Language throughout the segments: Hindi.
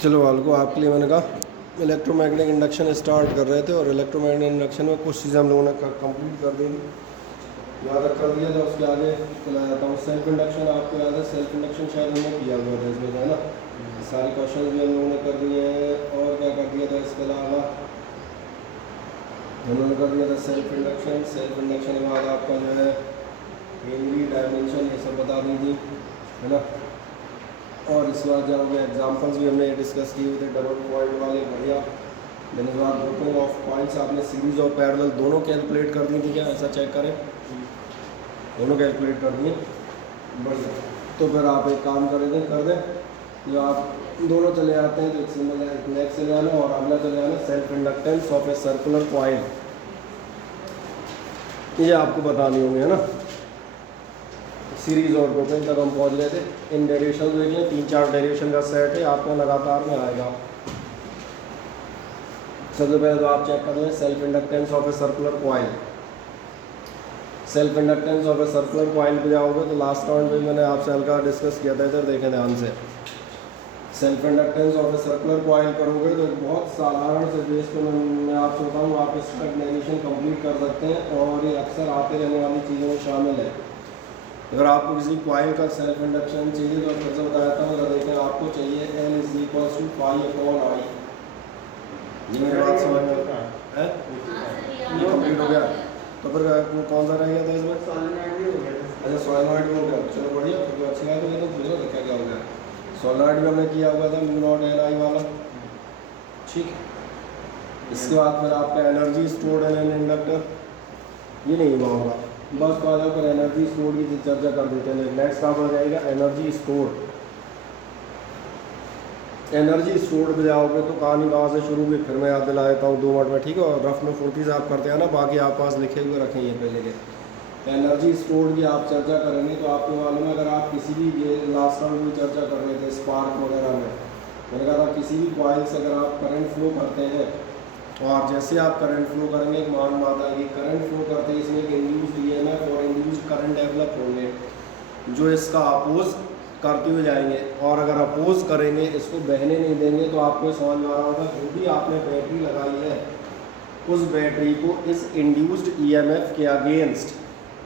चलो वाल को आपके लिए मैंने कहा इलेक्ट्रोमैग्नेटिक इंडक्शन स्टार्ट कर रहे थे और इलेक्ट्रोमैग्नेटिक इंडक्शन में कुछ चीज़ें हम लोगों ने कंप्लीट कर दी थी, याद रख कर दिया था। उसके आगे चला जाता हूँ। सेल्फ इंडक्शन आपको याद है, सेल्फ इंडक्शन शायद हमने किया हुआ था इसमें, है ना। सारे क्वेश्चन भी हम लोगों ने कर दिए हैं। और क्या कर दिया था इसके अलावा, उन्होंने कर दिया था सेल्फ इंडक्शन। सेल्फ इंडक्शन के बाद आपका जो है हेनरी, डायमेंशन, ये सब बता दी थी, है ना। और इस बार जाओगे एग्जाम्पल्स भी हमने डिस्कस किए हुए थे, डबल पॉइंट वाले, बढ़िया। मैंने इस बार ग्रुपिंग ऑफ पॉइंट्स आपने सीरीज और पैरेलल दोनों कैलकुलेट कर दी थी क्या, ऐसा चेक करें, दोनों कैलकुलेट कर दिए, बढ़िया। तो फिर आप एक काम कर दें, जो आप दोनों चले आते हैं तो एक सिंबल नेक्स्ट चले आना और अगला चले आना self inductance of a circular coil, ये आपको बतानी होंगे, है ना। सीरीज और ग्रुपिंग तक हम पहुंच गए थे। इन डेरिवेशन देख लें, 3-4 डेरिवेशन का सेट है, आपको लगातार में आएगा। सबसे पहले तो आप चेक कर लें self inductance of a circular coil. Self inductance of a circular coil पे जाओगे तो लास्ट राउंड में मैंने आपसे हल्का डिस्कस किया था, इधर देखें ध्यान से। Self inductance of a circular coil करोगे तो बहुत साधारण से बेस पे मैं आपसे बताऊँ, आप इसका डेरिवेशन कंप्लीट कर सकते हैं और ये अक्सर आते रहने वाली चीज़ों में शामिल है। अगर आपको किसी कॉइल का सेल्फ इंडक्शन चाहिए तो फिर से बताया था, अगर देखें आपको चाहिए L = π/I। ये मेरी बात समझ में है, ये कंप्लीट हो गया। तो फिर कौन सा रह गया था इसमें, अच्छा सॉलिनॉइड हो गया, चलो बढ़िया, तो अच्छी बात हो गई। तो दूसरा देखा क्या हो गया, सॉलिनॉइड भी हमने किया हुआ था μ0Li वाला, ठीक। इसके बाद फिर आपका energy stored in an inductor, ये नहीं हुआ होगा, बस तो आ जाओ पर एनर्जी स्टोर की चर्चा कर देते हैं। नेक्स्ट आप आ जाएगा एनर्जी स्टोर। एनर्जी स्टोर पे जाओगे तो कहानी कहाँ से शुरू हुई, फिर मैं याद दिला देता हूँ 2 मिनट में, ठीक है। और रफ में फुर्ती से आप करते हैं ना, बाकी आप पास लिखे हुए रखें ये पहले के। एनर्जी स्टोर की आप चर्चा करेंगे तो आपको मालूम है, अगर आप किसी भी, ये लास्ट टाइम भी चर्चा कर रहे थे स्पार्क वगैरह में, मैंने कहा था किसी भी कॉइल से अगर आप करंट फ्लो करते हैं और जैसे आप करंट फ्लो करेंगे, एक मान बात है कि करंट फ्लो करते ही इसमें एक इंड्यूस्ड ईएमएफ और इंड्यूस्ड करंट डेवलप होंगे जो इसका अपोज करते हुए जाएंगे। और अगर अपोज करेंगे, इसको बहने नहीं देंगे, तो आपको समझ में आ रहा होगा जो भी आपने बैटरी लगाई है उस बैटरी को इस इंड्यूस्ड ईएमएफ के अगेंस्ट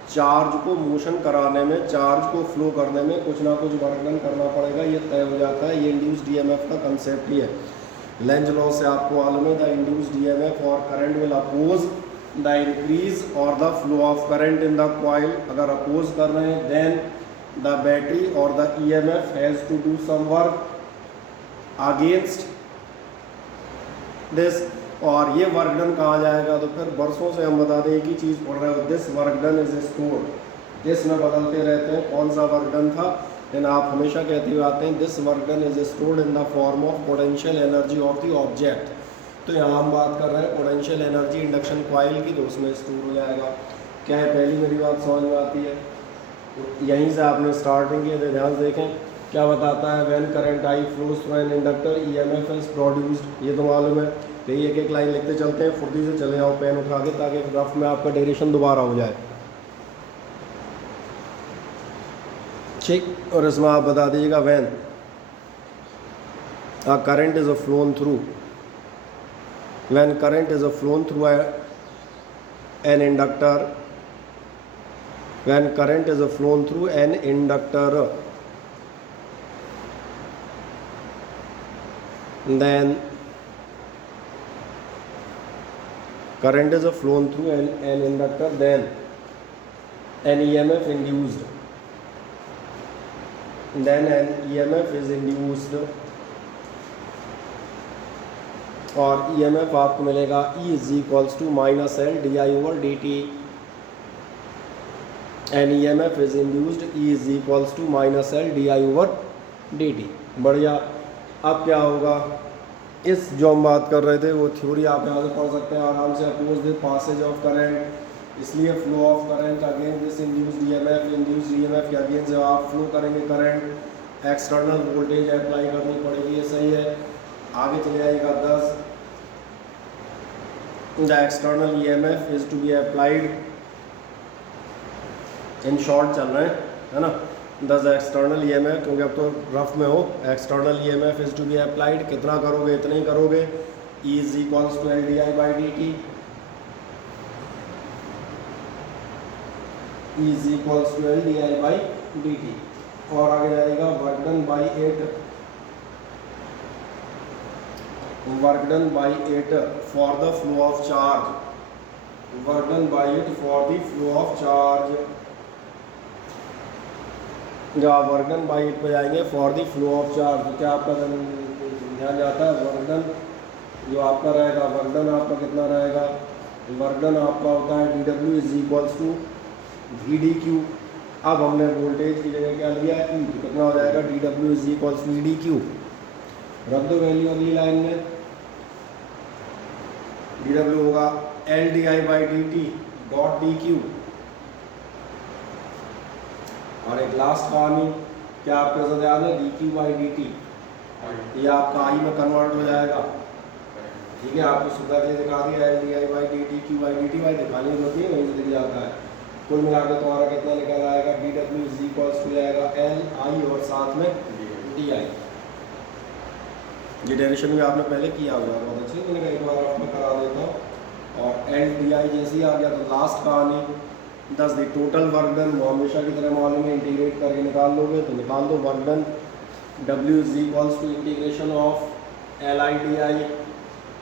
चार्ज को मोशन कराने में, चार्ज को फ्लो करने में कुछ ना कुछ वर्क डन करना पड़ेगा, ये तय हो जाता है। ये इंड्यूस्ड ईएमएफ का कंसेप्ट ही है। लेंज लॉ से आपको मालूम है, द इंड्यूस्ड ईएमएफ और current will oppose the increase और the flow of current in the coil. अगर अपोज कर रहे हैं देन द बैटरी और the EMF has to do some work against this. और ये वर्क डन कहाँ जाएगा, तो फिर बरसों से हम बता दें एक ही चीज़ पढ़ रहे हो, this work done is stored. This में बदलते रहते हैं कौन सा वर्क डन था, लेकिन आप हमेशा कहते हुए आते हैं this work done is stored in the form of potential energy of the object. तो यहाँ हम बात कर रहे हैं पोटेंशियल एनर्जी इंडक्शन कॉइल की, तो उसमें स्टोर हो जाएगा। क्या है, पहली मेरी बात समझ में आती है, यहीं से आपने स्टार्टिंग की, ध्यान से देखें क्या बताता है, when current I flows through an inductor EMF is produced, ये तो मालूम है। तो ये एक लाइन लिखते चलते हैं, फुर्ती से चले जाओ पेन उठा के, ताकि रफ में आपका डेरिवेशन दोबारा हो जाए, ठीक। और इसमें आप बता दीजिएगा when a current is flown through, when current is flown through an inductor, when current is flown through an inductor, then current is flown through an inductor, then an EMF induced, then an EMF is induced, और EMF आपको मिलेगा E = -L/di/dt। An EMF is induced E = -L/di/dt। बढ़िया। अब क्या होगा, इस जो हम बात कर रहे थे वो थ्योरी आप यहाँ से पढ़ सकते हैं आराम से। Oppose the passage of current, इसलिए flow of current against this induced EMF, induced EMF के अगेंस्ट जब आप फ्लो करेंगे करंट, एक्सटर्नल वोल्टेज अप्लाई करनी पड़ेगी, ये सही है। आगे चले जाएगा 10, the external EMF is to be applied, in short चल रहे हैं, है ना। दस एक्सटर्नल EMF, क्योंकि अब तो रफ में हो, external EMF is to be applied, कितना करोगे इतना ही करोगे, E is equals to LDI/dt, E is equals to LDI/dt। और आगे जाएगा work done by 8 for the flow of charge, work done by 8 for the flow of charge. जब आप वर्क डन बाई 8 पे जाएंगे for the flow of charge, तो क्या आपका ध्यान जाता है, वर्क डन जो आपका रहेगा, वर्क डन आपका कितना रहेगा, वर्क डन आपका होता है dW is equals to VdQ। अब हमने वोल्टेज की जगह क्या लिया है, E, तो कितना हो जाएगा, dW is equals to VdQ। रख दो वैल्यू अगली लाइन में, dW होगा LDI/dt डॉट dQ। और एक लास्ट कहानी, क्या आपके साथ याद है, dQ/dt, ये आपका I में कन्वर्ट हो जाएगा, ठीक है। आपको सुविधा के लिए दिखा दिया LDI/dt Q/dt, भाई दिखाने की जरूरत नहीं, वहीं से दिख जाता है। कुल मिलाकर तुम्हारा कितना निकल आएगा, dW इज इक्वल्स टू जाएगा LI और साथ में DI। ये डेरिवेशन भी आपने पहले किया हुआ है, बहुत अच्छे, मैंने एक बार आपको करा देता हूँ। और LDI जैसे ही आ गया तो लास्ट कहानी, दस दी टोटल वर्क डन, वो हमेशा की तरह मालूम है, इंटीग्रेट करके निकाल लोगे तो निकाल दो work done, W is equals to integration of LI/DI।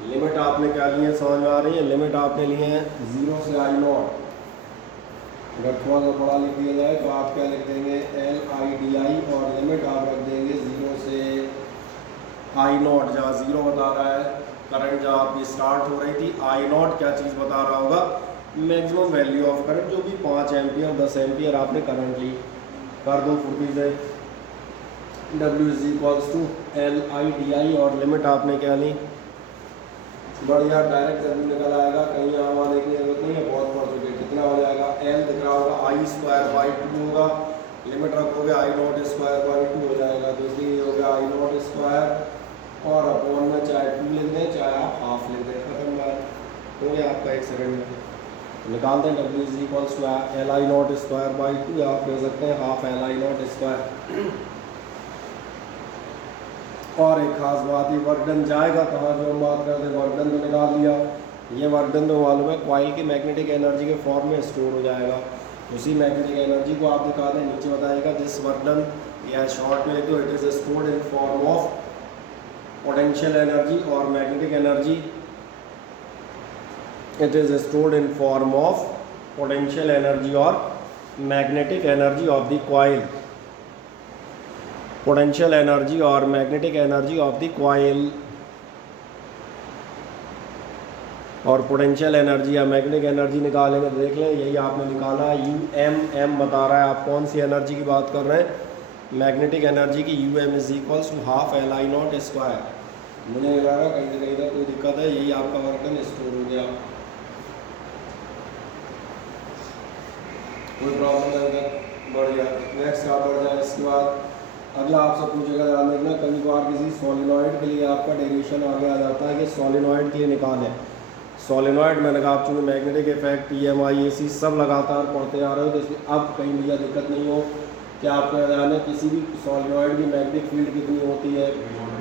Limit आपने क्या ली है, समझ में आ रही है, लिमिट आपने लिए हैं 0 से I0। अगर थोड़ा सा बड़ा लिख दिया जाए तो आप क्या लिख देंगे, LI/DI, और लिमिट आप रख देंगे 0 से I0, जहाँ 0 बता रहा है करंट जहाँ आपकी स्टार्ट हो रही थी, I0 क्या चीज़ बता रहा होगा, मैक्सिमम वैल्यू ऑफ करंट, जो भी 5 एम्पियर 10 एम्पियर आपने करंट ली, कर दो फुर्ती से। W is equals to LI/DI, और लिमिट आपने क्या ली, बढ़िया डायरेक्ट W निकल आएगा, कहीं यहाँ वहाँ देखने की जरूरत नहीं है, बहुत पढ़ चुके। कितना हो जाएगा, L दिख रहा होगा, I²/2 होगा, लिमिट रखोगे I0²/2 हो जाएगा, तो इसलिए हो गया I0², और अपॉन में चाहे 2 लिख दें चाहे आप हाफ लिख दें, खत्म बात हो गया आपका 1 सेकंड में। निकालते हैं W is equals to LI0²/2, आप कह सकते हैं हाफ LI0²। और एक खास बात, ये वर्क डन जाएगा कहाँ, जो हम बात करते हैं वर्क डन तो निकाल लिया, ये वर्क डन तो मालूम है कॉइल की मैग्नेटिक एनर्जी के फॉर्म में स्टोर हो जाएगा। उसी मैग्नेटिक एनर्जी को आप दिखा दें, नीचे बताएगा दिस वर्क डन, या शॉर्ट में लिख दो, it is stored in form of potential energy और magnetic energy, it is stored in form of potential energy और magnetic energy of the coil, potential energy और magnetic energy of the coil. और पोटेंशियल एनर्जी या मैग्नेटिक एनर्जी निकालेंगे तो देख लें, यही आपने निकाला है, UM बता रहा है आप कौन सी एनर्जी की बात कर रहे हैं, मैग्नेटिक एनर्जी की। UM is equals to half LI0²। मुझे नहीं लगा कहीं ना कहीं कोई दिक्कत है, यही आपका वर्क डन स्टोर हो गया, कोई प्रॉब्लम नहीं है, बढ़ गया। नेक्स्ट आप बढ़ जाए, इसके बाद अगला आपसे पूछेगा, ध्यान देखना, कभी बार किसी सोलिनॉइड के लिए आपका डेरिवेशन आगे आ जाता है कि सोलिनॉइड के लिए निकालें। सोलिनॉइड मैंने कहा आप चूँकि मैग्नेटिक इफेक्ट EMI AC सब लगातार पढ़ते आ रहे हो, तो इसलिए अब कहीं भैया दिक्कत नहीं हो कि आपका ध्यान है किसी भी सोलिनॉइड की मैग्नेटिक फील्ड कितनी होती है,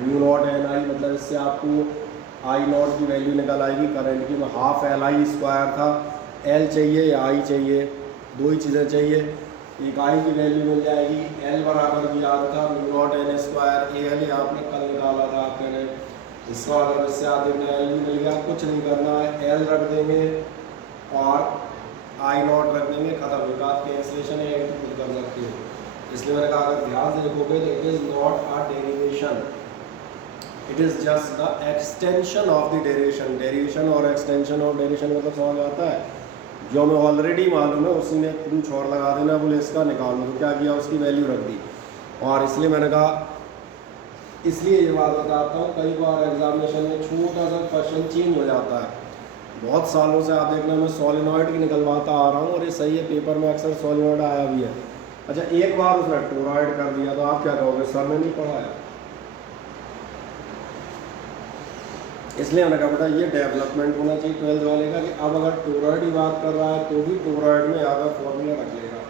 μ0 Ni, मतलब इससे आपको I0 की वैल्यू निकल आएगी करंट की, हाफ LI² था, L चाहिए या I चाहिए, दो ही चीज़ें चाहिए, एक I की वैल्यू मिल जाएगी, L बराबर भी याद था μ0 N² AL, आपने कल निकाला था आपने, इसका अगर इससे आप देखना L भी मिल गया, कुछ नहीं करना है, L रख देंगे और I0 रख देंगे, खत्म, एक आध कैंसलेशन है तो खुद कर सकते हो। इसलिए मैंने कहा अगर ध्यान से देखोगे तो it is not a derivation, it is just the extension of the derivation. Derivation और एक्सटेंशन ऑफ डेरिवेशन मतलब समझ आता है, जो हमें ऑलरेडी मालूम है उसी में कुछ और लगा देना, बोले इसका निकालो, तो क्या किया, उसकी वैल्यू रख दी। और इसलिए मैंने कहा, इसलिए ये बात बताता हूँ, कई बार एग्जामिनेशन में छोटा सा क्वेश्चन चेंज हो जाता है। बहुत सालों से आप देखना मैं सोलिनॉइड की निकलवाता आ रहा हूँ, और ये सही है, पेपर में अक्सर सोलिनॉइड आया भी है। अच्छा, एक बार उसने टोरॉइड कर दिया तो आप क्या कहोगे, सर ने नहीं पढ़ाया। इसलिए मैंने कहा बेटा ये डेवलपमेंट होना चाहिए 12th वाले का, कि अब अगर टोरॉइड की बात कर रहा है तो भी टोरॉइड में आधा फॉर्मूला रख लेगा।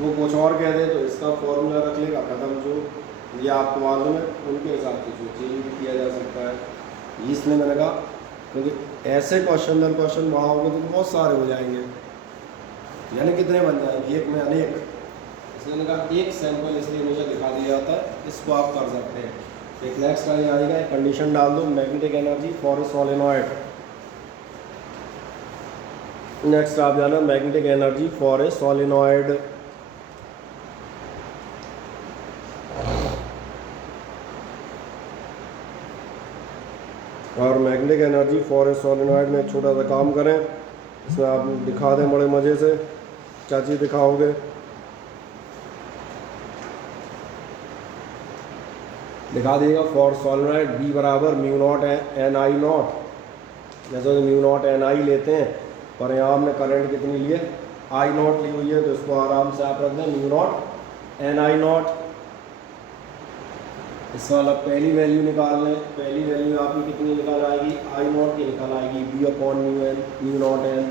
वो कुछ और कह दे तो इसका फॉर्मूला रख लेगा, ख़त्म। जो ये आपको मालूम है उनके हिसाब से जो चेंज भी किया जा सकता है। इसलिए मैंने कहा क्योंकि ऐसे क्वेश्चन दर क्वेश्चन वहाँ होंगे तो बहुत सारे हो जाएंगे, यानी कितने बन जाएंगे, एक में अनेक। इसलिए मैंने कहा एक सैंपल इसलिए मुझे दिखा दिया जाता है, इसको आप कर सकते हैं। एक नेक्स्ट आएगा, कंडीशन डाल दो magnetic energy for a solenoid. Next आप जाना magnetic energy for a solenoid. और magnetic energy for a solenoid में एक छोटा सा काम करें, इसमें आप दिखा दें बड़े मज़े से। क्या चीज़ दिखाओगे? दिखा दिएगा फॉर सोलेनॉइड बी बराबर mu naught N I not. जैसे म्यू नॉट एन आई लेते हैं, पर यहाँ हमने करंट कितनी ली है, आई नॉट ली हुई है, तो इसको आराम से आप रख दें mu naught N I not. इस वाला पहली वैल्यू निकाल लें, पहली वैल्यू आपकी कितनी निकल आएगी, आई नॉट की निकल आएगी, B upon mu N, mu naught N.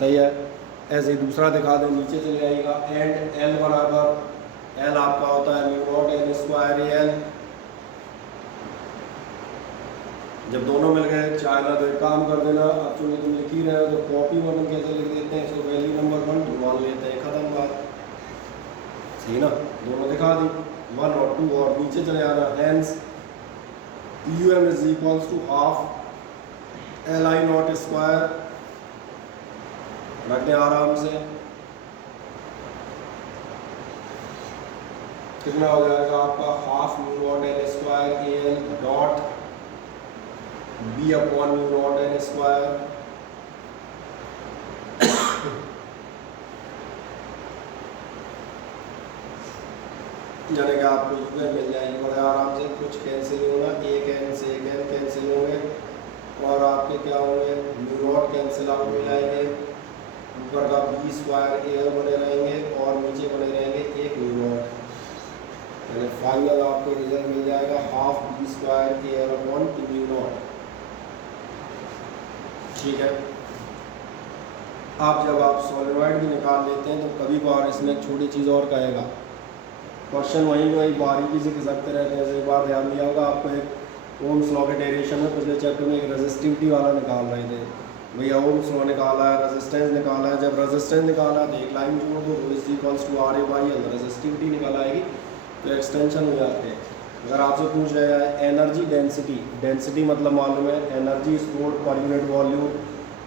सही है। ऐसे ही दूसरा दिखा दें, नीचे चले जाइएगा, एंड एल बराबर, एल आपका होता है mu naught N square L. जब दोनों मिल गए चाहे तो एक काम कर देना, अब चूँकि तुम लिख ही रहे हो तो कॉपी में अपन कैसे लिख देते हैं, इसको वैल्यू नंबर 1 मान लेते हैं, खत्म बात। सही ना, दोनों दिखा दी 1 और 2, और नीचे चले आना, hence U M is equals to half L I naught square. रख दें आराम से, कितना हो जाएगा आपका, half mu naught N square A L dot B upon mu naught N square. यानी कि आपको यूएन मिल जाएगी बड़े आराम से, कुछ कैंसिल होगा, एक एन से एक एन कैंसिल होंगे, और आपके क्या होंगे, म्यू नॉट कैंसिल आउट हो जाएंगे, ऊपर का बी स्क्वायर ए एल बने रहेंगे, और नीचे बने रहेंगे एक म्यू नॉट। यानी फाइनल आपको रिजल्ट मिल जाएगा half B square A L upon mu naught. ठीक है। आप जब आप सोलेनॉइड भी निकाल लेते हैं तो कभी बार इसमें एक छोटी चीज़ और कहेगा, क्वेश्चन वही बारीकी से खिसकते रहते हैं। एक बार ध्यान दिया होगा आपको, एक ओम्स लॉ के डेरिवेशन में पिछले चैप्टर में एक रेजिस्टिविटी वाला निकाल रहे थे, भैया ओम्स लॉ निकाला है, रेजिस्टेंस निकाला है। जब रेजिस्टेंस निकाला तो एक लाइन जोड़ दो, rho is equals to R A by L, resistivity निकाल आएगी तो एक्सटेंशन हो जाते हैं। अगर आपसे पूछ रहा है एनर्जी डेंसिटी, डेंसिटी मतलब मालूम है energy stored per unit volume.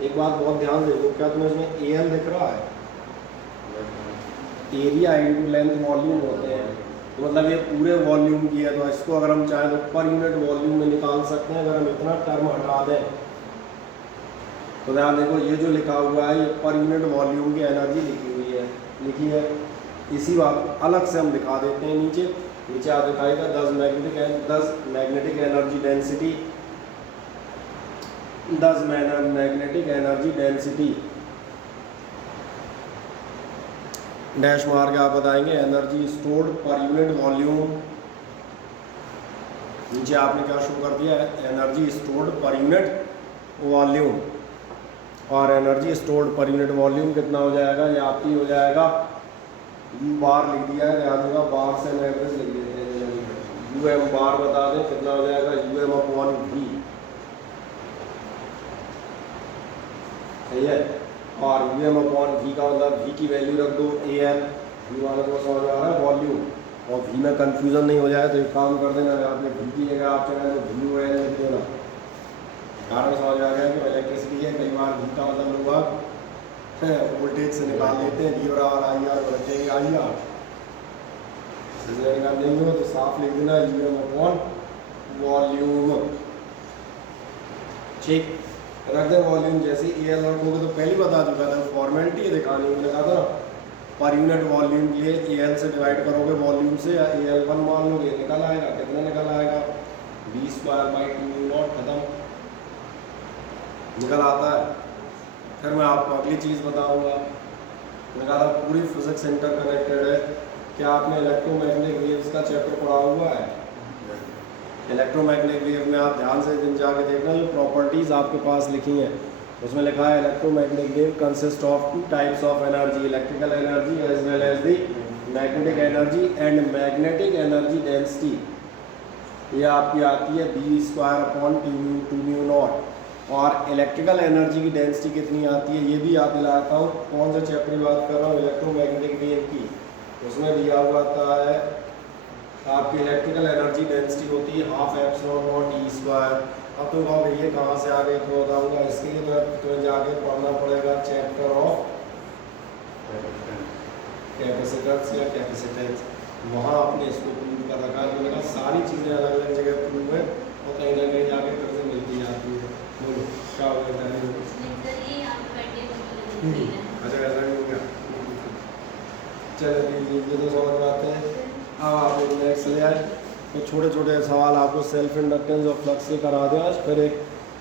एक बात बहुत ध्यान दे दो, क्या तुम्हें इसमें ए एल दिख रहा है, एरिया इंटू लेंथ वॉल्यूम होते हैं, तो मतलब ये पूरे वॉल्यूम की है, तो इसको अगर हम चाहें तो पर यूनिट वॉल्यूम में निकाल सकते हैं। अगर हम इतना टर्म हटा दें तो ध्यान देखो, ये जो लिखा हुआ है ये पर यूनिट वॉल्यूम की एनर्जी लिखी है। इसी बात को अलग से हम दिखा देते हैं, नीचे आप दिखाएगा 10 magnetic energy density, 10 magnetic energy density dash मार के आप बताएंगे energy stored per unit volume. नीचे आपने क्या शो कर दिया है, energy stored per unit volume, और energy stored per unit volume कितना हो जाएगा, ये आपकी हो जाएगा यू बार लिख दिया है, ध्यान देगा बार से हम एवरेज लिख देते हैं, यू एम बार बता दें कितना हो जाएगा, यू एम अपॉन वी। सही है। और यू एम अपॉन वी का मतलब वी की वैल्यू रख दो ए एल, वी वाला को समझ आ रहा है वॉल्यूम, और वी में कंफ्यूजन नहीं हो जाए तो एक काम कर देना, आपने वी की जगह आप चाहें तो वी ओ एल लिख देना, कारण समझ आ गया कि इलेक्ट्रिसिटी है। कई बार वी का मतलब लोग वोल्टेज से निकाल लेते हैं, वी बराबर आई आर रखेंगे, आई आर निकाल देंगे तो साफ लिख देना यू एम अपॉन वॉल्यूम। ठीक, रख दें वॉल्यूम। जैसे ए एल रखोगे तो पहले बता चुका था, फॉर्मेलिटी दिखानी मैंने कहा था ना, पर यूनिट वॉल्यूम के लिए ए एल से डिवाइड करोगे वॉल्यूम से, या ए एल 1 मान लोगे, निकल आएगा, कितना निकल आएगा, B square by 2 mu naught, खत्म, निकल आता है। फिर मैं आपको अगली चीज़ बताऊंगा, मैंने कहा था पूरी फिजिक्स इंटरकनेक्टेड है। क्या आपने इलेक्ट्रोमैग्नेटिक वेव्स का चैप्टर पढ़ा हुआ है? इलेक्ट्रोमैग्नेटिक वेव में आप ध्यान से दिन जाके देखना, जो प्रॉपर्टीज़ आपके पास लिखी हैं उसमें लिखा है electromagnetic wave consist of two types of energy, electrical energy as well as the magnetic energy and magnetic energy density. ये आपकी आती है b² और इलेक्ट्रिकल एनर्जी की डेंसिटी कितनी आती है ये भी याद दिलाता हूँ। कौन से चैप्टर की बात कर रहा हूँ, इलेक्ट्रोमैग्नेटिक वेव की। उसमें दिया हुआ आता है आपकी इलेक्ट्रिकल एनर्जी डेंसिटी होती है 12ε0E²। अब तो कहोगे ये कहाँ से आ गई, तो बताऊँगा। इसके लिए तुम्हें जाके पढ़ना पड़ेगा चैप्टर ऑफ कैपेसिटेंस या कैपेसिटेंस, वहाँ आपने इसको प्रूव कर रखा है। मैंने कहा सारी चीज़ें अलग अलग जगह प्रूव है और कहीं ना कहीं जाके फिर से मिलती जाती है। बोलो क्या हो गया? अच्छा ऐसा नहीं हो गया, चलो ये तो समझ में आते हैं। अब आप नेक्स्ट ले आए तो छोटे छोटे सवाल आपको सेल्फ इंडक्टेंस और फ्लक्स से करा दें आज, फिर एक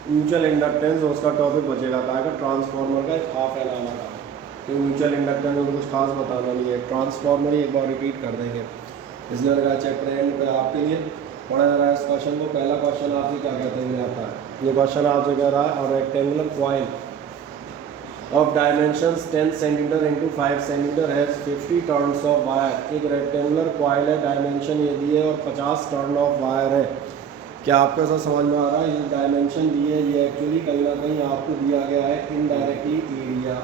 म्यूचुअल इंडक्टेंस उसका टॉपिक बचेगा था ट्रांसफार्मर का एक हाफ एन आवर का। तो म्यूचुअल इंडक्टेंस में तो कुछ खास बताना नहीं है, ट्रांसफार्मर ही एक बार रिपीट कर देंगे। इसलिए लगा चैप्टर एंड पर आपके लिए पढ़ा जा रहा है इस क्वेश्चन को। पहला क्वेश्चन आपसे क्या कहते हैं आता है, ये क्वेश्चन आपसे कह रहा है और rectangular coil of dimensions 10 centimetre into 5 centimetre has 50 turns of wire. एक रेक्टेंगुलर कॉइल है, डायमेंशन ये दी है और 50 टर्न ऑफ वायर है। क्या आपको ऐसा समझ में आ रहा है? ये डायमेंशन दी है ये एक्चुअली कहीं ना कहीं आपको दिया गया है इनडायरेक्टली एरिया,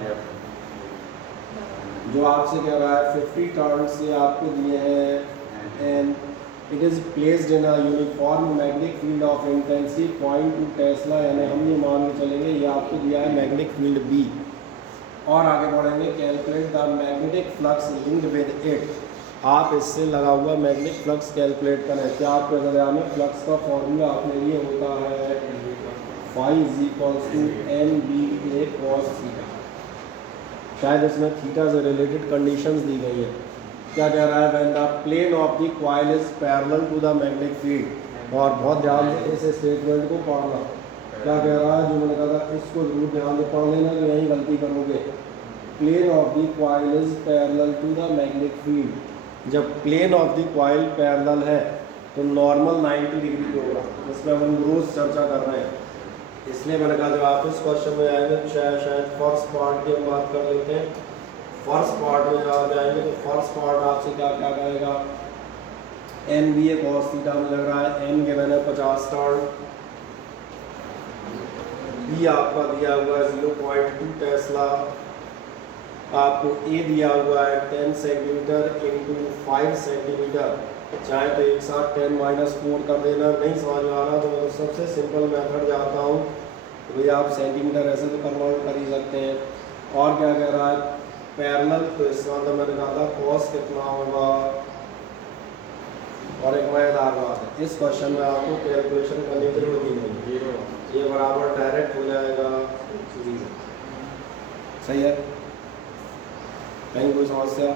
जो आपसे कह रहा है 50 टर्न्स से आपको दिए हैं and it is placed in a uniform magnetic field of intensity 0.2 Tesla, यानी हम ये मान के चलेंगे ये आपको दिया है मैग्नेटिक फील्ड बी। और आगे बढ़ेंगे, calculate the magnetic flux linked with it. आप इससे लगा हुआ मैग्नेटिक फ्लक्स कैलकुलेट करें। क्या आपको नजर में फ्लक्स का फॉर्मूला अपने लिए होता है phi = MBA cos थीटा। शायद इसमें थीटा से रिलेटेड कंडीशंस दी गई है। क्या कह रहा है, when the plane of the coil is parallel to the magnetic field. और बहुत ध्यान से इस स्टेटमेंट को पढ़ना। क्या कह रहा है, जो मैंने कहा था इसको जरूर ध्यान से पढ़ लेना कि यही गलती करोगे। Plane of the coil is parallel to the magnetic field. जब plane of the coil parallel है तो नॉर्मल 90 डिग्री पे होगा। इस पर हम रोज चर्चा कर रहे हैं, इसलिए मैंने कहा जब आप इस क्वेश्चन में आएंगे तो शायद फर्स्ट पार्ट की हम बात कर लेते हैं। फर्स्ट पार्ट में जब आप जाएंगे तो फर्स्ट पार्ट आपसे क्या क्या कहेगा, MBA cos थीटा में लग रहा है M के मैंने 50 टर्न, B आपका दिया हुआ है 0.2 टेस्ला, आपको A दिया हुआ है 10 सेंटीमीटर इंटू 5 सेंटीमीटर। चाहे तो एक साथ 10-4 कर देना, नहीं समझ में आ रहा तो मैं तो सबसे सिंपल मेथड जाता हूँ भाई आप सेंटीमीटर ऐसे तो कन्वर्ट कर ही सकते हैं। और क्या कह रहा है, पैरेलल, तो इसका मतलब मैंने कहा था कॉस कितना होगा। और एक मजेदार बात है, इस क्वेश्चन में आपको कैलकुलेशन करने की जरूरत ही नहीं, ये बराबर डायरेक्ट हो जाएगा। सही है, कहीं कोई समस्या?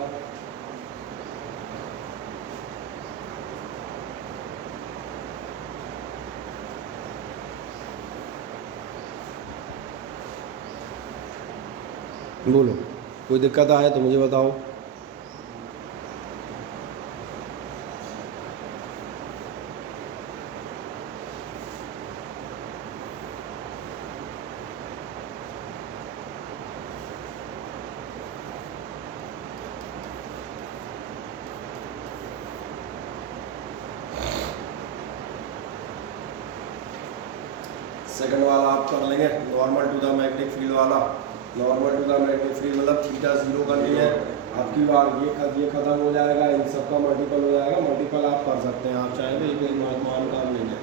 बोलो, कोई दिक्कत आए तो मुझे बताओ। सेकंड वाला आप कर लेंगे, normal to the magnetic field वाला। Normal to the magnetic field मतलब थीटा 0 करनी है आपकी बार, ये खत्म हो जाएगा, इन सब का मल्टीपल हो जाएगा। मल्टीपल आप कर सकते हैं, आप चाहें तो ये कोई मान काम नहीं है।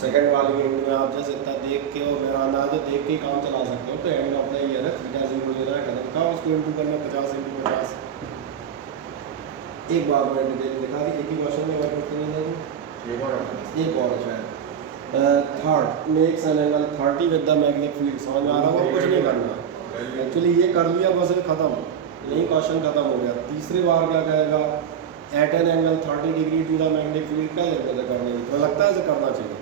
सेकंड वाली एंड में आप जैसे इतना देख के और मेरा अंदाज है देख के काम चला सकते हो। तो एंड ऑफ द ईयर है, थीटा 0 ले रहा है, खत्म का उसको इंटू करना 50 × 50। एक बार मैं डिटेल दिखा दी, एक ही क्वेश्चन में एक और शायद third makes an angle 30 with the magnetic field. समझ में आ रहा होगा, कुछ नहीं करना एक्चुअली, ये कर लिया बस खत्म, यही क्वेश्चन खत्म हो गया। तीसरी बार क्या कहेगा, at an angle 30 degree to the magnetic field. क्या जरूरत है करने की, तो लगता है इसे करना चाहिए।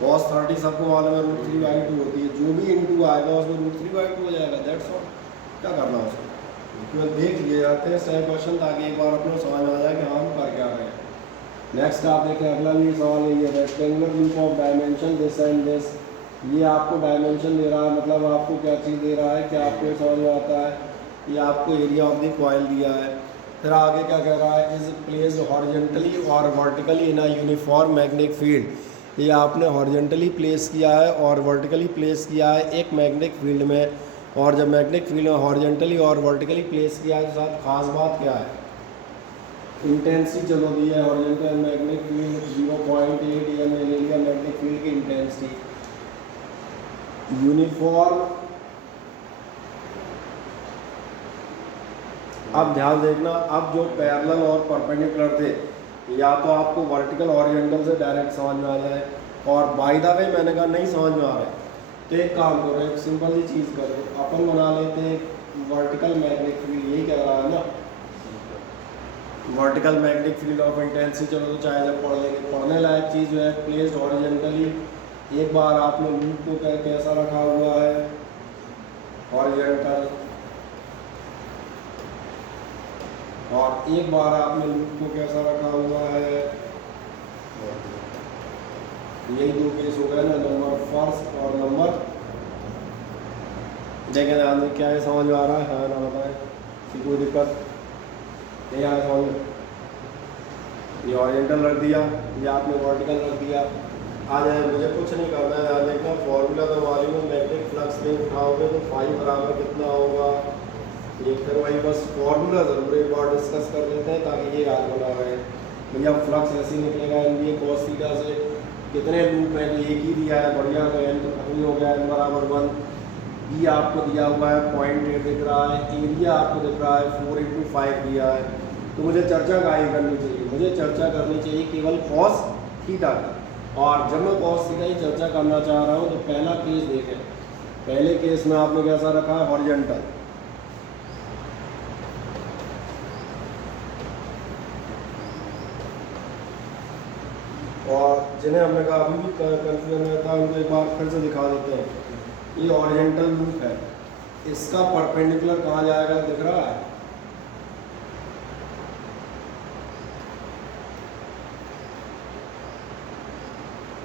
cos 30 सबको मालूम है √3/2 होती है, जो भी इंटू आएगा उसमें √3/2 हो जाएगा, दैट्स ऑल। क्या करना उसको केवल देख लिए जाते हैं सही क्वेश्चन, ताकि एक बार अपने समझ में आ जाए कि हाँ हम कर क्या रहे हैं। नेक्स्ट आप देखें, अगला भी सवाल यही है, rectangular loop of dimension this and this ये आपको डायमेंशन दे रहा है, मतलब आपको क्या चीज़ दे रहा है, क्या आपको ये समझ में आता है। ये आपको एरिया ऑफ द कॉइल दिया है। फिर आगे क्या कह रहा है, इज प्लेस्ड हॉरिजेंटली और vertically in a uniform magnetic field. ये आपने हॉरिजेंटली प्लेस किया है और वर्टिकली प्लेस किया है एक मैग्नेटिक फील्ड में। और जब मैग्नेटिक फील्ड में हॉरिजेंटली और वर्टिकली प्लेस किया है तो साथ खास बात क्या है, इंटेंसिटी चलो दी है। हॉरिजेंटल मैग्नेटिक फील्ड 0.8 एम ले लिया मैग्नेटिक फील्ड की इंटेंसिटी। यूनिफॉर्म, अब ध्यान देखना, अब जो पैरेलल और परपेंडिकुलर थे, या तो आपको वर्टिकल हॉरिजॉन्टल से डायरेक्ट समझ में आ जाए, और बाय द वे मैंने कहा नहीं समझ में आ रहा है तो एक काम करो, एक सिंपल सी चीज़ करो, अपन बना लेते हैं वर्टिकल मैग्नेटिक फील्ड। यही कह रहा है ना, vertical magnetic field of intensity. चलो तो चाहे जब पढ़ लेंगे, पढ़ने लायक चीज़ जो है प्लेस्ड हॉरिजॉन्टली। एक बार आपने लूप को कैसा रखा हुआ है, हॉरिजॉन्टल, और एक बार आपने लूप को कैसा रखा हुआ है, यही दो केस हो गए ना, नंबर फर्स्ट और नंबर। देखें ध्यान से, क्या है समझ में आ रहा है, हाँ ना बताएं, कोई दिक्कत नहीं आ रहा समझ में। ये हॉरिजॉन्टल रख दिया, ये आपने वर्टिकल रख दिया। आ जाए, मुझे कुछ नहीं करना है, ध्यान देखना, फॉर्मूला तो मालूम है, मैग्नेटिक फ्लक्स लिंक उठाओगे तो फाई बराबर कितना होगा, ये फिर वही बस फॉर्मूला ज़रूर एक बार डिस्कस कर लेते हैं ताकि ये याद बना रहे। भैया फ्लक्स ऐसे ही निकलेगा NBA cos थीटा से। कितने लूप हैं तो एक ही दिया है, बढ़िया तो n तो खत्म ही हो गया, n बराबर 1। बी आपको दिया हुआ है 0.8 दिख रहा है, एरिया आपको दिख रहा है 4/5 दिया है। तो मुझे चर्चा का ही करनी चाहिए, मुझे चर्चा करनी चाहिए केवल cos थीटा की। और जब मैं cos थीटा की चर्चा करना चाह रहा हूँ तो पहला केस देखें, पहले केस में आपने कैसा रखा है, हॉरिजॉन्टल। और जिन्हें हमने कहा अभी भी कंफ्यूजन रहता है उनको एक बार फिर से दिखा देते हैं। ये हॉरिजॉन्टल लूप है, इसका परपेंडिकुलर कहाँ जाएगा दिख रहा है,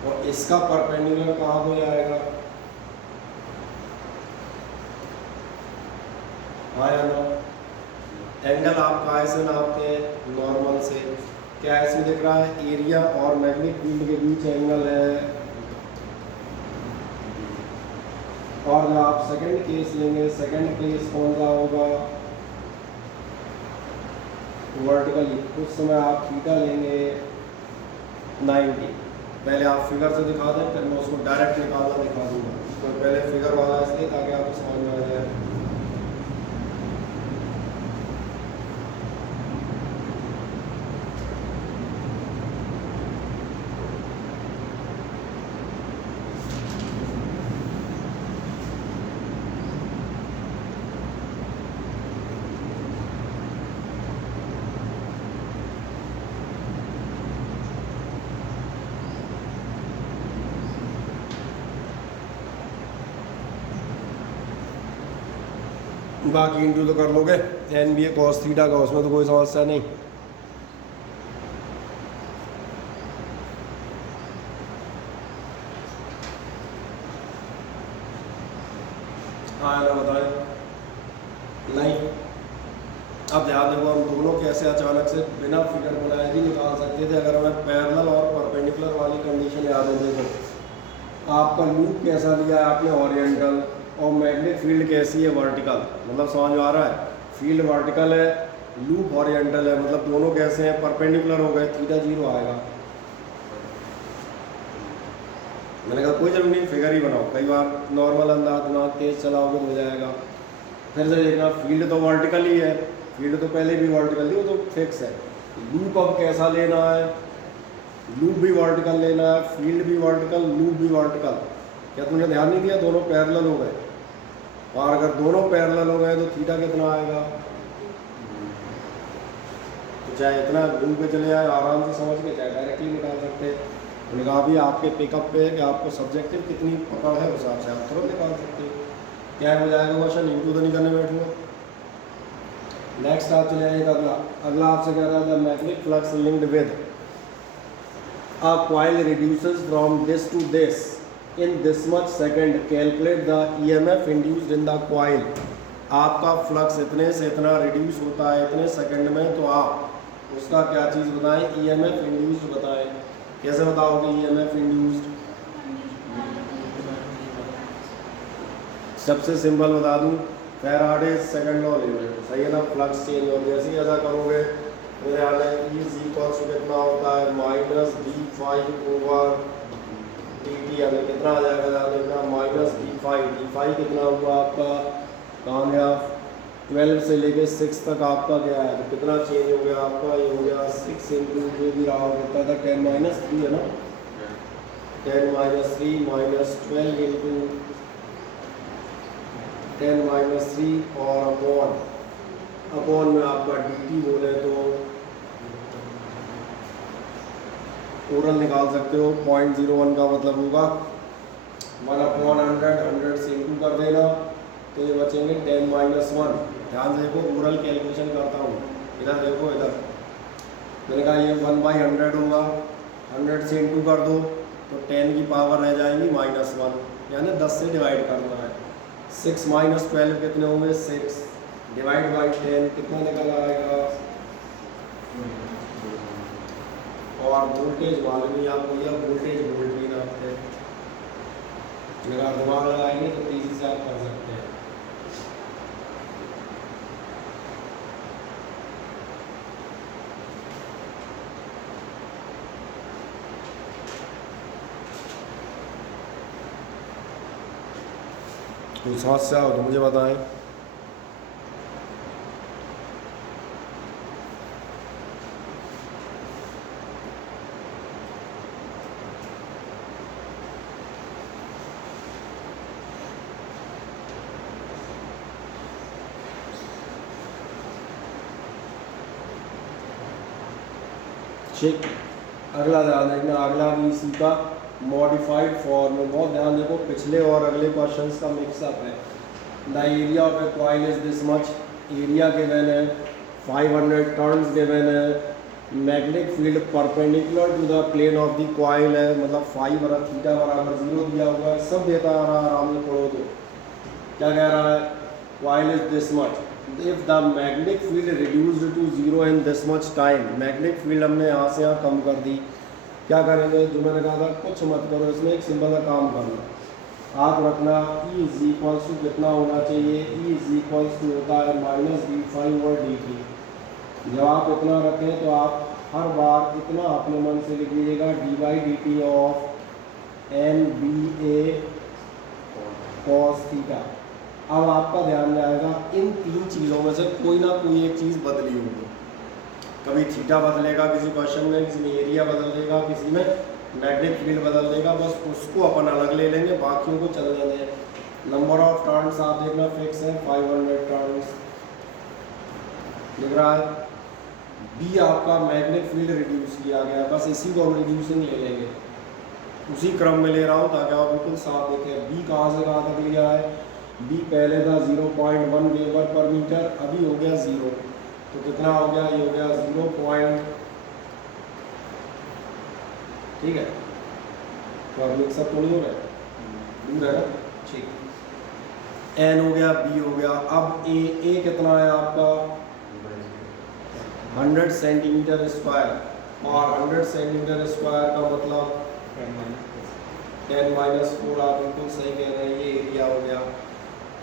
और इसका परपेंडिकुलर कहाँ को जाएगा, हाँ या ना। एंगल आप कहाँ से नापते हैं, नॉर्मल से। क्या इसमें दिख रहा है, एरिया और मैग्नेटिक फील्ड के बीच एंगल है। और जब आप सेकंड केस लेंगे, सेकंड केस कौन सा होगा, वर्टिकली, उस समय आप थीटा लेंगे 90। पहले आप फिगर से दिखा दें, फिर मैं उसको डायरेक्ट निकालना दिखा दूंगा। तो पहले फिगर वाला इसलिए ताकि आपको समझ में आ जाए। बाकी इंटू तो कर लोगे, NBA cos थीटा का, उसमें तो कोई समस्या नहीं। हाँ ना बताएं, नहीं। अब ध्यान देखो, हम दोनों कैसे अचानक से बिना फिगर बनाए भी निकाल सकते थे अगर हमें पैरेलल और परपेंडिकुलर वाली कंडीशन याद है। देखो आपका लूप कैसा दिया है आपने, हॉरिजॉन्टल, और मैग्नेटिक फील्ड कैसी है, वर्टिकल। मतलब समझ में आ रहा है, फील्ड वर्टिकल है, लूप हॉरिजॉन्टल है, मतलब दोनों कैसे हैं, परपेंडिकुलर हो गए, थीटा 0 आएगा। मैंने कहा कोई जरूरी नहीं, फिगर ही बनाओ, कई बार नॉर्मल अंदाज दिमाग तेज चलाओगे तो हो जाएगा। फिर से देखना, फील्ड तो वर्टिकल ही है, फील्ड तो पहले भी वर्टिकल थी, वो तो फिक्स है। लूप अब कैसा लेना है, लूप भी वर्टिकल लेना है, फील्ड भी वर्टिकल, लूप भी वर्टिकल। क्या तुमने ध्यान नहीं दिया, दोनों पैरेलल हो गए। और अगर दोनों पैरेलल हो गए तो थीटा कितना आएगा, तो चाहे इतना घूम के चले जाए आराम से समझ के, चाहे डायरेक्टली निकाल सकते हैं। उन्होंने कहा अभी आपके पिकअप पे है कि आपको सब्जेक्टिव कितनी पकड़ है, उस हिसाब से आप तुरंत निकाल सकते हो। क्या हो जाएगा क्वेश्चन, इंटू तो नहीं करने बैठूंगा। नेक्स्ट आप चले जाइए, अगला आपसे कह रहा था magnetic flux linked with a coil reduces from this to this in this much second calculate the EMF induced in the coil. आपका फ्लक्स इतने से इतना रिड्यूस होता है इतने सेकंड में, तो आप उसका क्या चीज़ बताएं, EMF इंड्यूस्ड बताएं। कैसे बताओगे EMF इंड्यूस्ड? सबसे सिंपल बता दूं, फैराडे सेकंड लॉ ले लो, सही है ना। फ्लक्स चेंज हो, जैसे ही ऐसा करोगे मेरे ख्याल में E इज इक्वल टू कितना होता है, माइनस d∅/dt, यानी कितना आ जाएगा, ध्यान देखना, माइनस d∅। कितना हुआ आपका, कहाँ गया, 12 से लेके 6 तक आपका गया है, तो कितना चेंज हो गया आपका, ये हो गया 6 इंटू जो भी रहा होता था 10-3 है ना, 10-3 माइनस 12 इंटू 10-3 और अपॉन में आपका dt बोले तो ओरल निकाल सकते हो। 0.01 का मतलब होगा 1/100, 100 से इंटू कर देना, तो ये बचेंगे 10-1। ध्यान से देखो, ओरल कैलकुलेशन करता हूँ, इधर देखो, इधर मैंने कहा ये 1/100 होगा, 100 से इंटू कर दो तो 10 की पावर रह जाएगी -1, यानी 10 से डिवाइड करना है। 6 - 12 कितने होंगे, 6 डिवाइड बाई 10 कितना निकल आएगा। और वोल्टेज मालूम ही आपको, यह वोल्टेज वोल्ट भी नापते हैं, मेरा दिमाग लगाएंगे तो तेजी से आप कर सकते हैं। कोई समस्या हो तो मुझे बताएं। ठीक, अगला ध्यान देखना, अगला भी इसी का मॉडिफाइड फॉर्म में, बहुत ध्यान देखो, पिछले और अगले क्वेश्चंस का मिक्सअप है। The area of a coil is this much, area given है, 500 टर्न्स गिवन है, magnetic field perpendicular to the plane of the coil है, मतलब φ/θ बराबर 0 दिया हुआ है, सब देता आ रहा है, आराम से पढ़ो। तो क्या कह रहा है, coil is this much, if the magnetic field reduced to 0 in this much time, magnetic field हमने यहाँ से यहाँ कम कर दी, क्या करेंगे, जो मैंने कहा था कुछ मत करो, इसमें एक सिंपल सा काम करना, आप रखना E इज इक्वल्स टू कितना होना चाहिए, E इज इक्वल्स टू होता है -d∅/dt। जब आप इतना रखें तो आप हर बार इतना अपने मन से लिख लीजिएगा, d/dt of NBA cos theta. अब आपका ध्यान जाएगा इन तीन चीज़ों में से कोई ना कोई एक चीज़ बदली होगी, कभी थीटा बदलेगा किसी क्वेश्चन में, किसी में एरिया बदल देगा, किसी में मैग्नेटिक फील्ड बदल देगा, बस उसको अपन अलग ले लेंगे, बाकियों को चलने दें। नंबर ऑफ टर्न्स आप देखना फिक्स है, 500 टर्न्स दिख रहा है। बी आपका मैग्नेटिक फील्ड रिड्यूस किया गया, बस इसी को हम रिड्यूसिंग ले लेंगे, उसी क्रम में ले रहा हूँ ताकि आप बिल्कुल साफ देखें। बी कहाँ से कहाँ तक लिया है, बी पहले था 0.1 वेबर पर मीटर, अभी हो गया 0, तो कितना हो गया, ये हो गया 0. ठीक है, तो अब मिक्सअप तो नहीं हो रहा है, दूर है ना, ठीक। एन हो गया, बी हो गया, अब ए कितना है आपका 100 सेंटीमीटर स्क्वायर, और 100 सेंटीमीटर स्क्वायर का मतलब 10-4, आप बिल्कुल सही कह रहे हैं, ये एरिया हो गया।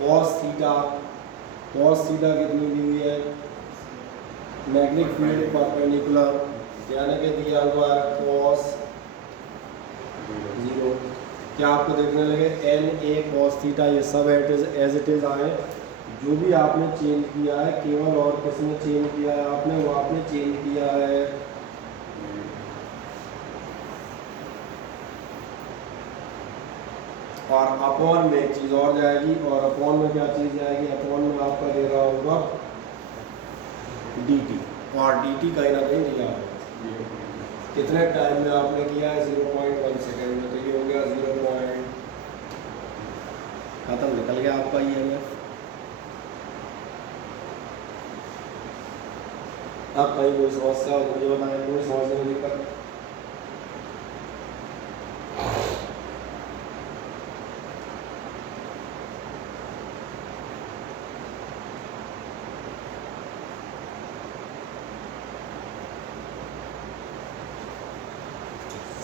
cos थीटा कितनी दी हुई है, मैग्नेटिक फील्ड परपेंडिकुलर, यानी कि दिया हुआ है cos 0। क्या आपको देखने लगे, NA cos थीटा, ये सब एज इट इज आए, जो भी आपने चेंज किया है केवल और किसने चेंज किया है, आपने वो आपने चेंज किया है और अपॉन में एक चीज़ और जाएगी, और अपॉन में क्या चीज़ जाएगी, अपॉन में आपका दे रहा होगा dt, और dt कहीं ना कहीं दिया होगा, कितने टाइम में आपने किया है, 0.1 सेकेंड में, तो ये हो गया 0. खत्म, निकल गया आपका EMF। अब कहीं कोई समस्या हो मुझे बताएं, कोई समस्या नहीं दिक्कत।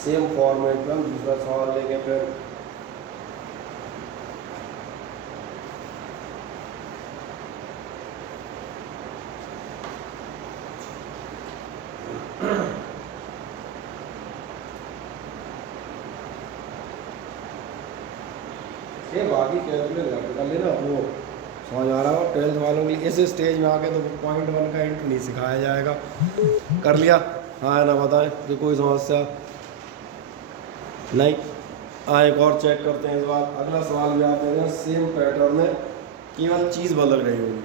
सेम फॉर्मेट में हम दूसरा सवाल लेंगे फिर। ये बाकी कैलकुलेट कर लेना, वो समझ आ रहा हो 12th वालों के लिए। इस स्टेज में आके तो पॉइंट 1 का इंट नहीं सिखाया जाएगा। कर लिया? हाँ ना, बताएं कि कोई समस्या नहीं। हाँ, एक और चेक करते हैं इस बार। अगला सवाल भी आप देखें, सेम पैटर्न में, केवल चीज़ बदल गई होगी।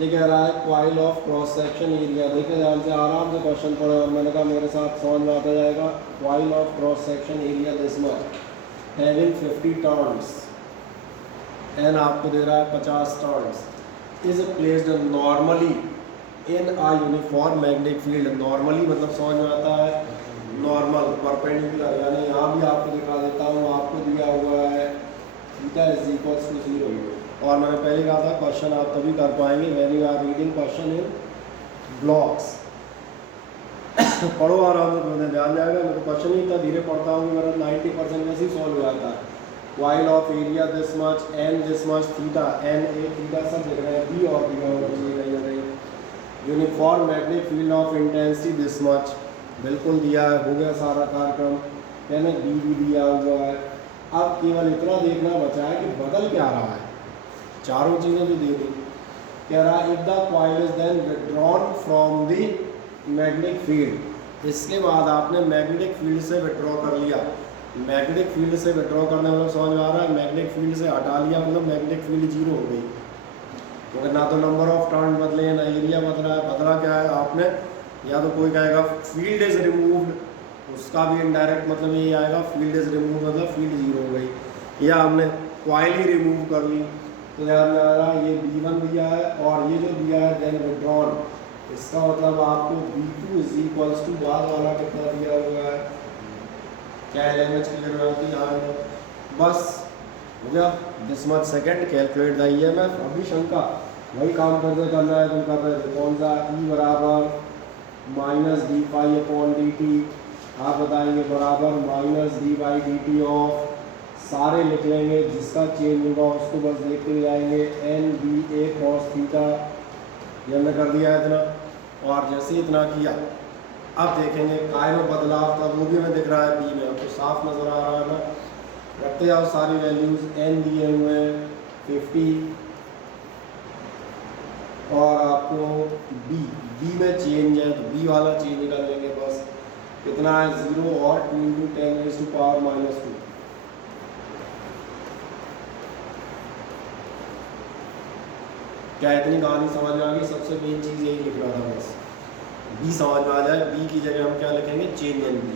ये कह रहा है coil of cross section area. देखिए ध्यान से, आराम से क्वेश्चन पढ़ो, और मैंने कहा मेरे साथ समझ में आता जाएगा। Coil of cross section area this much having 50 turns, N आपको दे रहा है 50 turns, is placed normally in a uniform magnetic field. Normally मतलब समझ में आता है, नॉर्मल परपेंडिकुलर, यानी यहाँ भी आपको दिखा देता हूँ, आपको दिया हुआ है थीटा इज इक्वल्स टू 0। और मैंने पहले कहा था क्वेश्चन आप तभी कर पाएंगे when you are reading question in blocks. पढ़ो आराम से, तुम्हें ध्यान जाएगा। मैं तो क्वेश्चन ही इतना धीरे पढ़ता हूँ, मेरा 90% वैसे ही सॉल्व हो जाता है। Coil of area this much, N this much, theta, N A theta सब लिख रहे हैं, बी और दिया होगा नहीं। Uniform magnetic field of intensity this much, बिल्कुल दिया है, हो गया सारा कार्यक्रम। यानी बी भी दिया हुआ है। अब केवल इतना देखना बचा है कि बदल क्या रहा है। चारों चीज़ें जो दे दी, कह रहा है if the coil is then withdrawn from the magnetic field. इसके बाद आपने मैग्नेटिक फील्ड से विड्रॉ कर लिया। मैग्नेटिक फील्ड से विड्रॉ करने मतलब समझ में आ रहा है, मैग्नेटिक फील्ड से हटा लिया मतलब मैग्नेटिक फील्ड 0 हो गई। क्योंकि ना तो नंबर ऑफ टर्न बदले, ना एरिया बदला है। बदला क्या है आपने, या तो कोई कहेगा फील्ड इज रिमूव्ड, उसका भी इनडायरेक्ट मतलब ये आएगा, फील्ड इज रिमूव मतलब फील्ड 0 हो गई। या हमने कॉइल ही रिमूव कर ली, तो ध्यान में आ रहा है ये B1 दिया है, और ये जो दिया है देन विड्रॉन, इसका मतलब आपको B2 इज इक्वल्स टू बाद वाला कितना दिया हुआ है। क्या लैंग्वेज क्लियर हो जाती है? बस हो गया। This much second calculate the EMF। अभी शंका वही काम करना है, तुम कर रहे थे कौन सा, E बराबर माइनस d∅/dt, आप बताएंगे बराबर माइनस d/dt ऑफ, सारे लिख लेंगे, जिसका चेंज होगा उसको बस देखते जाएंगे, NBA cos थीटा। ये हमने कर दिया है इतना। और जैसे ही इतना किया, अब देखेंगे काय में बदलाव था, वो भी हमें दिख रहा है B में, अब तो साफ नज़र आ रहा है ना। रखते जाओ सारी वैल्यूज़, N दिए हुए हैं 50, और आपको B में चेंज है तो B वाला चेंज कर लेंगे बस। कितना है 0 और 2 × 10⁻⁻²। क्या इतनी कहानी समझ में आ गई? सबसे मेन चीज़ यही लिख रहा था बस, B समझ में आ जाए। B की जगह हम क्या लिखेंगे, चेंज इन B,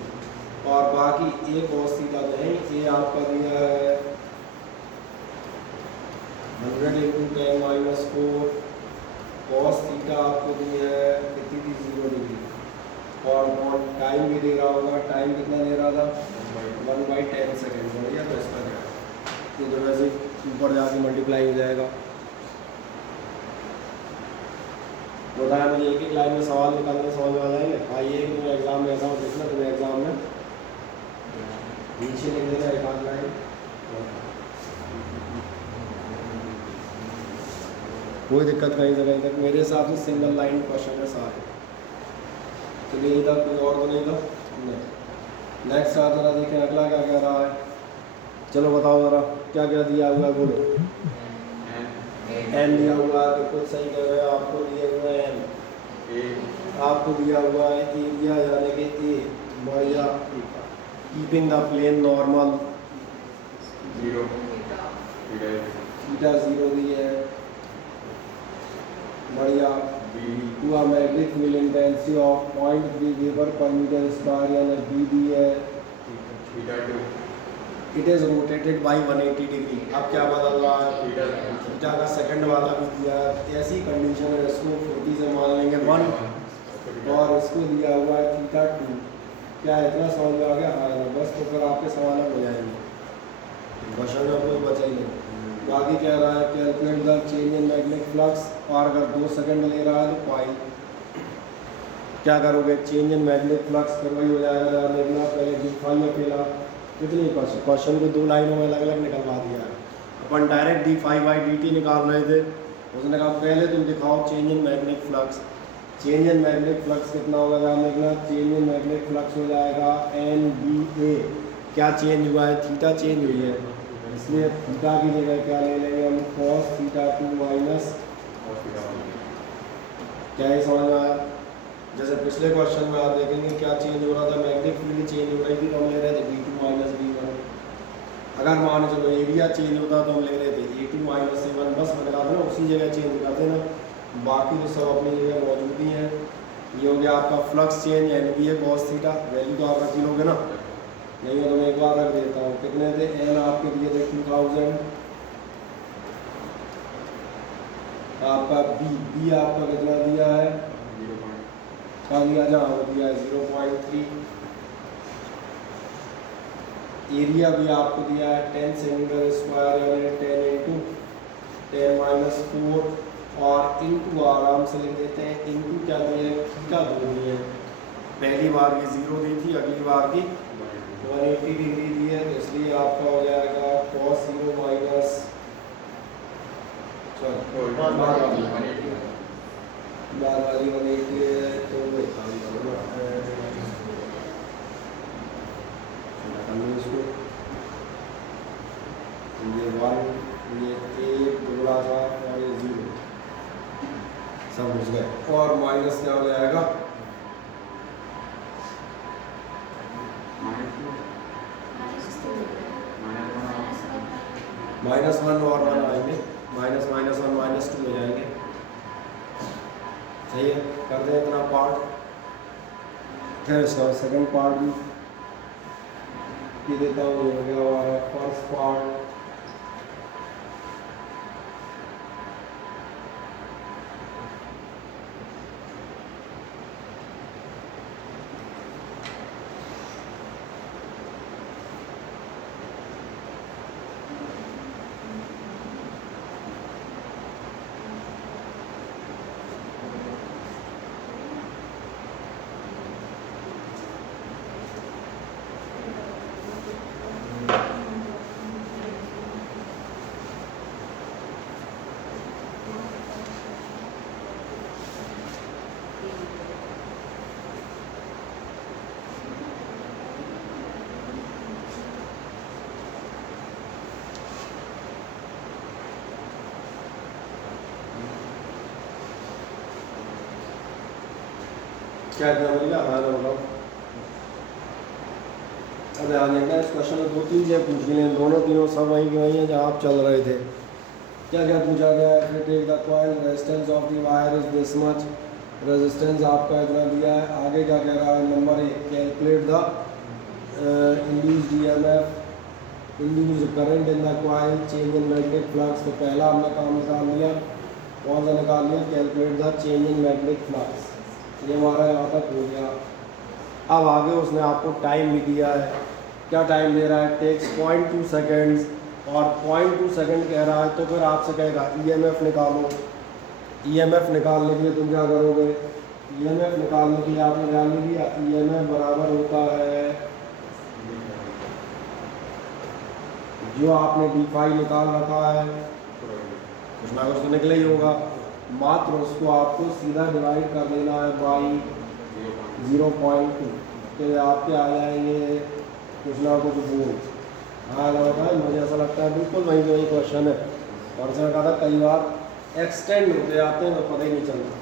और बाकी A cos थीटा नहीं, A आपका दिया है 100 × 10⁻⁴, cos थीटा आपको दिया है कितनी थी, 0 डिग्री, और टाइम भी दे रहा होगा। टाइम कितना दे रहा था, 1/10 सेकेंड। बढ़िया, तो इसका क्या है, तो वैसे ऊपर जाके मल्टीप्लाई हो जाएगा। बताया मुझे एक एक लाइन में सवाल निकालने समझ में आ जाएंगे। हाँ, ये कि तुम्हें एग्जाम में ऐसा हो, देखना तुम्हें एग्जाम में नीचे लिख देना एक आध लाइन, कोई दिक्कत नहीं से कहीं तक। मेरे हिसाब से सिंगल लाइन क्वेश्चन है सारे। चलिए यही था, कोई और तो नहीं था। नेक्स्ट आ जरा देखें अगला क्या कह रहा है। चलो बताओ ज़रा क्या क्या दिया हुआ है, बोलो। एन दिया हुआ है, बिल्कुल सही कह रहे हो। आपको दिया हुआ है एन, आपको दिया हुआ है एरिया यानी कि ए, बढ़िया। Keeping the plane normal, 0 theta 0 दी है, बढ़िया। To a magnetic field intensity of 0.3 weber per metre square यानी B दी है। Theta 2, it is rotated by 180 degree. अब क्या बदल रहा है, थीटा का सेकंड वाला भी दिया है। ऐसी कंडीशन है, इसको 40 से मान लेंगे 1, और इसको दिया हुआ है थीटा 2। क्या इतना समझ में आ गया? हाँ, बस तो फिर आपके सवाल हो जाएंगे, क्वेश्चन में कोई बचा ही नहीं। बाकी क्या रहा है, calculate the change in magnetic flux, और अगर 2 सेकंड ले रहा है तो कॉइल क्या करोगे, चेंज इन मैग्नेटिक फ्लक्स, फिर वही हो जाएगा। देखना पहले d∅ या कितनी क्वेश्चन को 2 लाइनों में अलग अलग निकलवा दिया है। अपन डायरेक्ट d∅dt निकाल रहे थे, उसने कहा पहले तुम दिखाओ change in magnetic flux. Change in magnetic flux कितना होगा ध्यान देखना, चेंज इन मैग्नेटिक फ्लक्स हो जाएगा NBA। क्या चेंज हुआ है, थीटा चेंज हुई है, इसलिए थीटा की जगह क्या ले लेंगे हम, cos θ2 माइनस, क्या ये समझ में आया। जैसे पिछले क्वेश्चन में आप देखेंगे क्या चेंज हो रहा था, मैग्नेटिक फील्ड चेंज हो रही थी तो हम ले रहे थे B2 माइनस B1। अगर मान चलो एरिया चेंज होता तो हम ले रहे थे A2 माइनस A1। बस मैंने कहा था ना उसी जगह चेंज कर देना, बाकी तो सब अपनी जगह मौजूद ही है। ये हो गया आपका flux change NBA cos θ, value तो आप रख ही लोगे ना, नहीं हो तो मैं एक बार रख देता हूँ। कितने थे, N आपके दिए थे 2000, आपका B आपका कितना दिया है, क्या दिया, जहाँ वो दिया है 0.3। एरिया भी आपको दिया है 10 सेंटीमीटर स्क्वायर यानी 10 इंटू 10 माइनस 4 और इंटू आराम से लिख देते हैं, इंटू क्या दिया है, थीटा 2 दी है। पहली बार की 0 दी थी, अगली बार की 180 डिग्री दी है, तो इसलिए आपका हो जाएगा cos 0 माइनस बार वाली 180 है, तो इसको ये 1 ये 1 टुकड़ा था और ये 0 सब घुस गए, और माइनस क्या हो जाएगा, -1 और 1 आएंगे, -1 -2 हो जाएंगे। सही है, कर दें इतना पार्ट। फिर इसका सेकंड पार्ट भी ये देता हूँ, हो गया हमारा फर्स्ट पार्ट। क्या इतना मिल गया, हाँ होगा। अब ध्यान देखना, इस क्वेश्चन में 2-3 चीज़ें पूछ गई हैं, दोनों तीनों सब वहीं की वहीं हैं जहाँ आप चल रहे थे। क्या क्या पूछा गया है, फिर take the coil, resistance of the wire is this much, resistance आपका इतना दिया है। आगे क्या कह रहा है, number 1, calculate the induced EMF, induced current in the coil, change in magnetic flux. तो पहला हमने काम निकाल लिया, कौन सा निकाल लिया, calculate the change in magnetic flux, ये हमारा यहाँ तक हो गया। अब आगे उसने आपको टाइम भी दिया है, क्या टाइम दे रहा है, टेक्स 0.2 सेकेंड्स, और 0.2 सेकेंड कह रहा है तो फिर आपसे कहेगा EMF निकालो। EMF निकालने के लिए तुम क्या करोगे, EMF निकालने के लिए आपने ध्यान में दिया, EMF बराबर होता है जो आपने d∅ निकाल रखा है, कुछ ना कुछ तो निकले ही होगा, मात्र उसको आपको सीधा डिवाइड कर देना है बाई 0.2, तो आपके आ जाएंगे कुछ ना कुछ वोल्ट। हाँ होता है, मुझे ऐसा लगता है बिल्कुल वही वही क्वेश्चन है, और उसने कहा था कई बार एक्सटेंड होते जाते हैं तो पता ही नहीं चलता।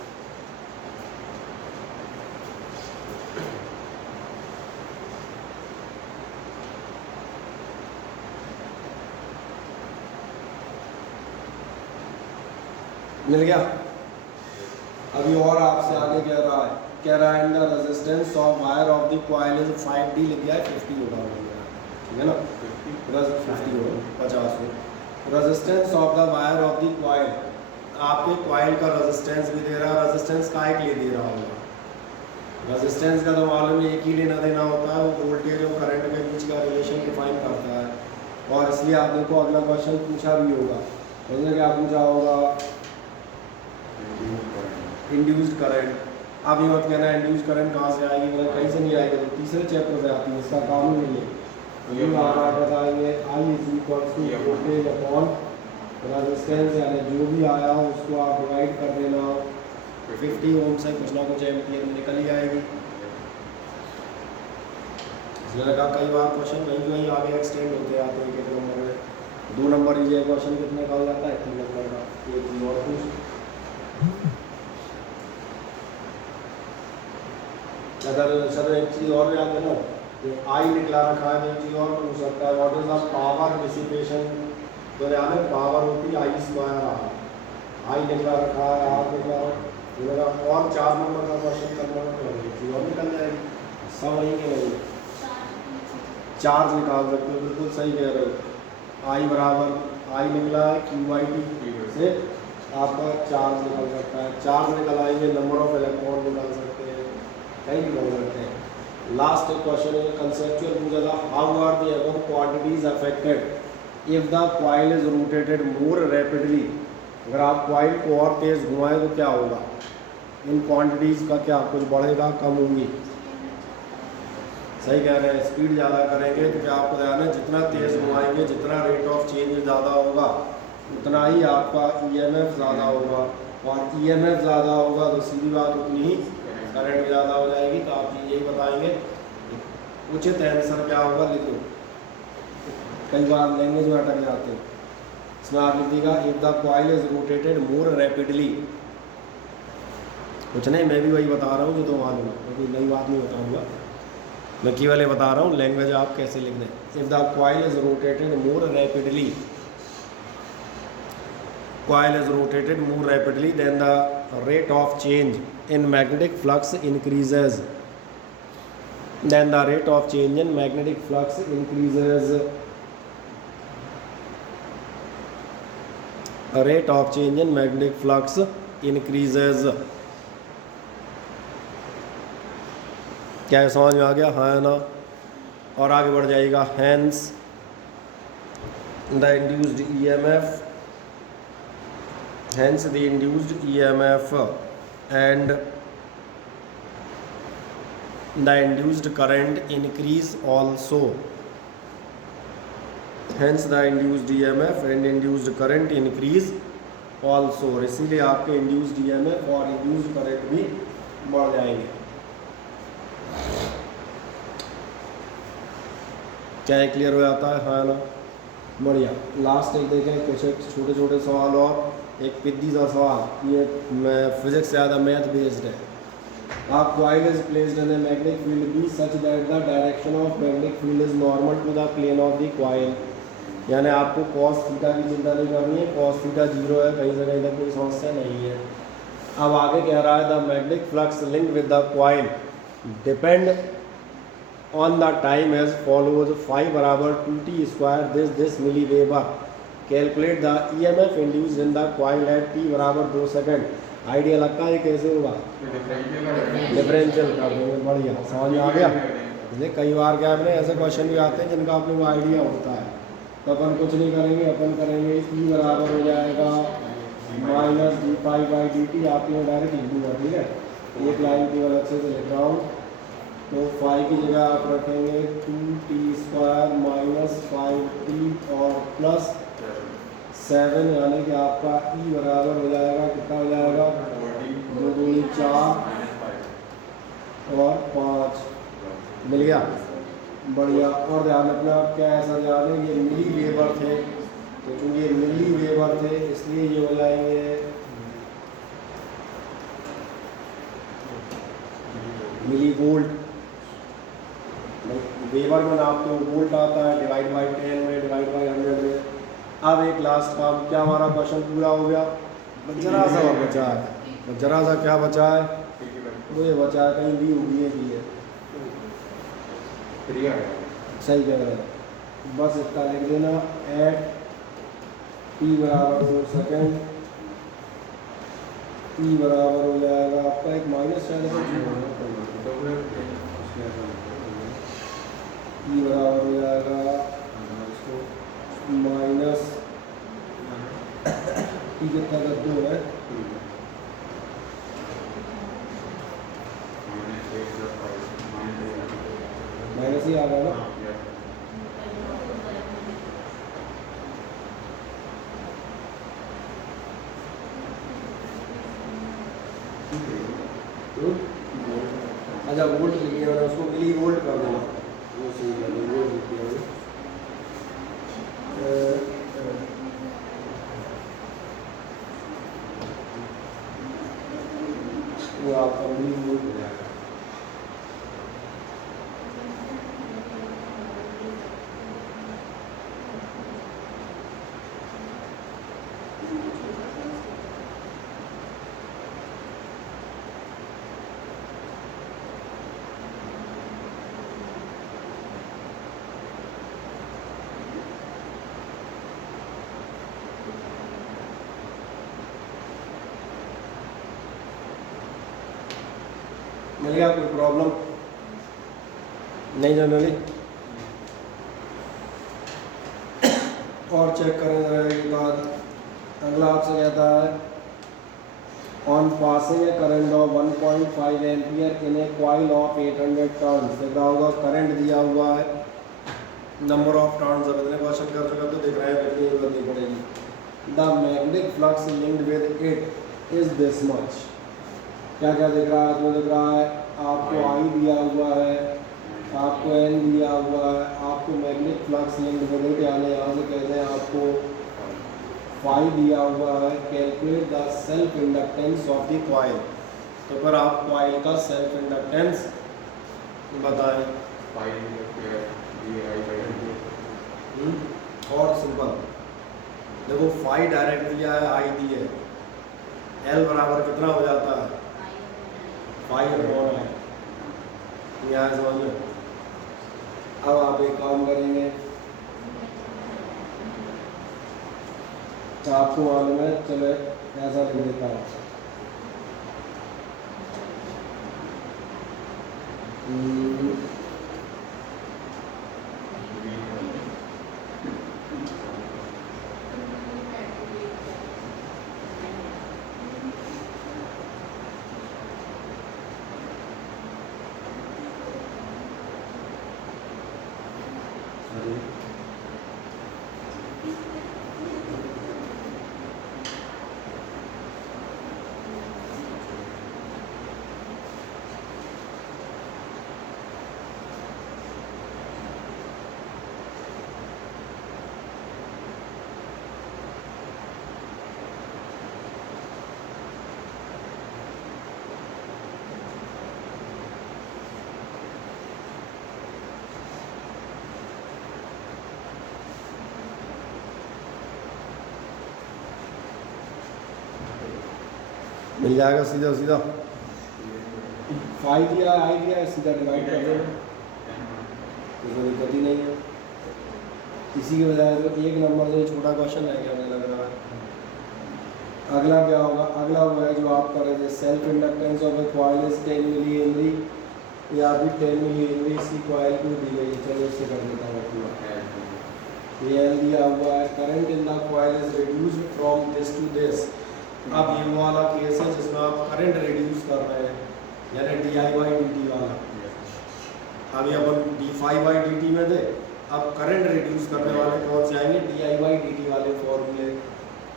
मिल गया। अभी और आपसे आगे कह रहा है in the resistance of wire of the coil is 5D लिख दिया है, 50 होगा, ठीक है ना, 50 हो 50 हो। Resistance of the wire of the coil, आपके कॉइल का रेजिस्टेंस भी दे रहा है, रेजिस्टेंस का एक ले दे रहा होगा। रेजिस्टेंस का तो मालूम है एक ही लेना देना होता है, वो वोल्टेज और करंट के बीच का रिलेशन डिफाइन करता है, और इसलिए आप देखो अगला क्वेश्चन पूछा भी होगा, उसने क्या पूछा होगा, इंड्यूस्ड करंट। अब ये मत कहना इंड्यूस्ड करंट कहाँ से आएगी, मतलब कहीं से नहीं आएगी, तो तीसरे चैप्टर से आती है, इसका काम ही नहीं है। यू आप बताएंगे I is equal to voltage upon resistance, यानी जो भी आया हो उसको आप डिवाइड कर देना 50 ओम से कुछ ना कुछ एम्पियर में निकल ही आएगी। इसलिए कहा कई बार क्वेश्चन वहीं आगे एक्सटेंड होते आते हैं कि नंबर में 2 नंबर ये क्वेश्चन कितने का हो जाता है 3 नंबर का, एक चीज़ और पूछ। अगर सर एक चीज़ और याद है ना, आई निकला रखा है, एक चीज़ और पूछ सकता है what is the power dissipation, तो याद है पावर होती है आई स्क्वायर आर, आई निकला रखा है आर निकला और 4 नंबर का क्वेश्चन करना तो एक चीज़ और निकल जाएगी, सब वहीं के नहीं चार्ज निकाल सकते हो, बिल्कुल सही कह रहे हो। आई बराबर आई निकला है क्यू आई टी से आपका चार्ज निकल सकता है, चार्ज निकल आएंगे नंबर ऑफ इलेक्ट्रॉन निकल सकते हैं, कहीं भी बोल सकते हैं। लास्ट क्वेश्चन है कंसेप्चुअल पूछा था, how are the above quantities affected if the coil is rotated more rapidly, अगर आप कॉइल को और तेज घुमाएं तो क्या होगा, इन क्वांटिटीज़ का क्या कुछ बढ़ेगा कम होंगी, सही कह रहे हैं। स्पीड ज़्यादा करेंगे तो क्या आपको ध्यान है जितना तेज़ घुमाएंगे जितना रेट ऑफ चेंज ज़्यादा होगा उतना ही आपका ईएमएफ ज़्यादा होगा, और ईएमएफ ज़्यादा होगा तो सीधी बात उतनी ही करंट ज़्यादा हो जाएगी। तो आप यही बताएंगे उचित आंसर क्या होगा लिख दो, कई बार लैंग्वेज में अटक जाते हैं। इसमें आप लिखिएगा if the coil is rotated more rapidly, कुछ नहीं मैं भी वही बता रहा हूँ जो तो मालूम है, कोई नई बात नहीं बताऊँगा, मैं केवल ये बता रहा हूँ लैंग्वेज आप कैसे लिख दें। If the coil is rotated more rapidly, coil is rotated more rapidly then the rate of change in magnetic flux increases, then the rate of change in magnetic flux increases, rate of change in magnetic flux increases. क्या समझ में आ गया, हाँ है ना। और आगे बढ़ जाएगा, hence the induced EMF, hence the induced EMF and the induced current increase also, hence the induced EMF and induced current increase also, और इसीलिए आपके इंड्यूस्ड ईएमएफ और इंड्यूस्ड करंट भी बढ़ जाएंगे। क्या है, क्लियर हो जाता है, हाँ ना, बढ़िया। लास्ट एक देखें कुछ एक छोटे छोटे सवाल और एक पिद्दी सा सवाल, ये फिजिक्स से ज़्यादा मैथ बेस्ड है। आप coil is placed in a magnetic field B such that the direction of magnetic field is normal to the plane of the coil, यानी आपको कॉस थीटा की चिंता नहीं करनी है, कॉस थीटा 0 है, कहीं से कहीं तक कोई समस्या नहीं है। अब आगे कह रहा है the magnetic flux link with the coil depend on the time as follows, phi बराबर 2t square this milli weber, calculate the EMF induced in the coil at t बराबर 2 सेकेंड। आइडिया लगता है कैसे होगा, डिफरेंशियल कर देंगे, बढ़िया समझ में आ गया। इसलिए कई बार क्या अपने ऐसे क्वेश्चन भी आते हैं जिनका अपने को आइडिया होता है, तो अपन कुछ नहीं करेंगे, अपन करेंगे e बराबर हो जाएगा minus D pi by D T, आपकी मैं डायरेक्ट लिख दूँगा, ठीक है। एक लाइन केवल अच्छे से लिख रहा हूँ, तो फाई की जगह आप रखेंगे 2t स्क्वायर माइनस 5t और प्लस 7, यानी कि आपका e बराबर हो जाएगा, कितना हो जाएगा 2 दूनी 4 और 5, मिल गया, बढ़िया। और ध्यान रखना क्या ऐसा ध्यान है, ये मिली वेबर थे, तो चूँकि ये मिली वेबर थे इसलिए ये हो जाएंगे मिली वोल्ट, वेबर में नापते हो वोल्ट आता है, डिवाइड बाई 10 में, डिवाइड बाई 100 में। अब एक लास्ट काम, क्या हमारा क्वेश्चन पूरा हो गया, जरा सा और बचा है, जरा सा क्या बचा है, वो ये बचा है, कहीं भी होगी भी है, सही कह रहे हैं, बस इतना लिख देना, एट t बराबर 2 सेकेंड, t बराबर हो जाएगा आपका एक माइनस शायद e बराबर हो जाएगा माइनस टी कितना का 2 है, माइनस ही आ गया ना, अच्छा वोल्ट लिख दिया मैंने, उसको मिली वोल्ट कर देना, वो सही कर दो, वोल्ट लिख दिया मैंने। वो आपका मिली वोल्ट हो जाएगा। मिल गया, कोई प्रॉब्लम नहीं जनरली? और चेक करें जरा एक बाद। अगला आपसे कहता है on passing a current of 1.5 ampere in a coil of 800 turns. दिख रहा होगा करंट दिया हुआ है, नंबर ऑफ टर्न्स अब इतने क्वेश्चन कर चुका तो दिख रहा है, कितनी जरूरत नहीं पड़ेगी। The magnetic flux linked with it is this much. क्या क्या दिख रहा है? इसमें दिख रहा है आपको आई दिया हुआ है, आपको एन दिया हुआ है, आपको magnetic flux linked with it यानी यहाँ से कहते हैं आपको फाई दिया हुआ है। Calculate the self inductance of the coil. तो फिर आप कॉइल का सेल्फ इंडक्टेंस बताएं। और सिंपल देखो, फाई डायरेक्ट दिया है, आई दी है, एल बराबर कितना हो जाता है? फाई अपॉन है, यहाँ समझ में। अब आप एक काम करेंगे, आपको मालूम है, चलो ऐसा लिख देता हूँ। मिल जाएगा सीधा सीधा। फाइव दिया आई दिया, सीधा डिवाइड कर देना, कोई दिक्कत ही नहीं है। इसी की वजह से एक नंबर से छोटा क्वेश्चन है क्या, मुझे लग रहा है। अगला क्या होगा? अगला वो है जो आप कर रहे थे, self inductance of a coil is 10 milli henry, या भी 10 मिली हेनरी इसी कॉइल को दी गई है। चलो इससे कर देता हूँ पूरा। ये एल दिया हुआ है, current in the coil is reduced from this to this. अब ये वाला केस है जिसमें आप करंट रिड्यूस कर रहे हैं, यानी D I by D T वाला। अभी अपन D phi by D T में थे, अब करंट रिड्यूस करने वाले कौन से आएंगे? D I by D T वाले फॉर्मूले।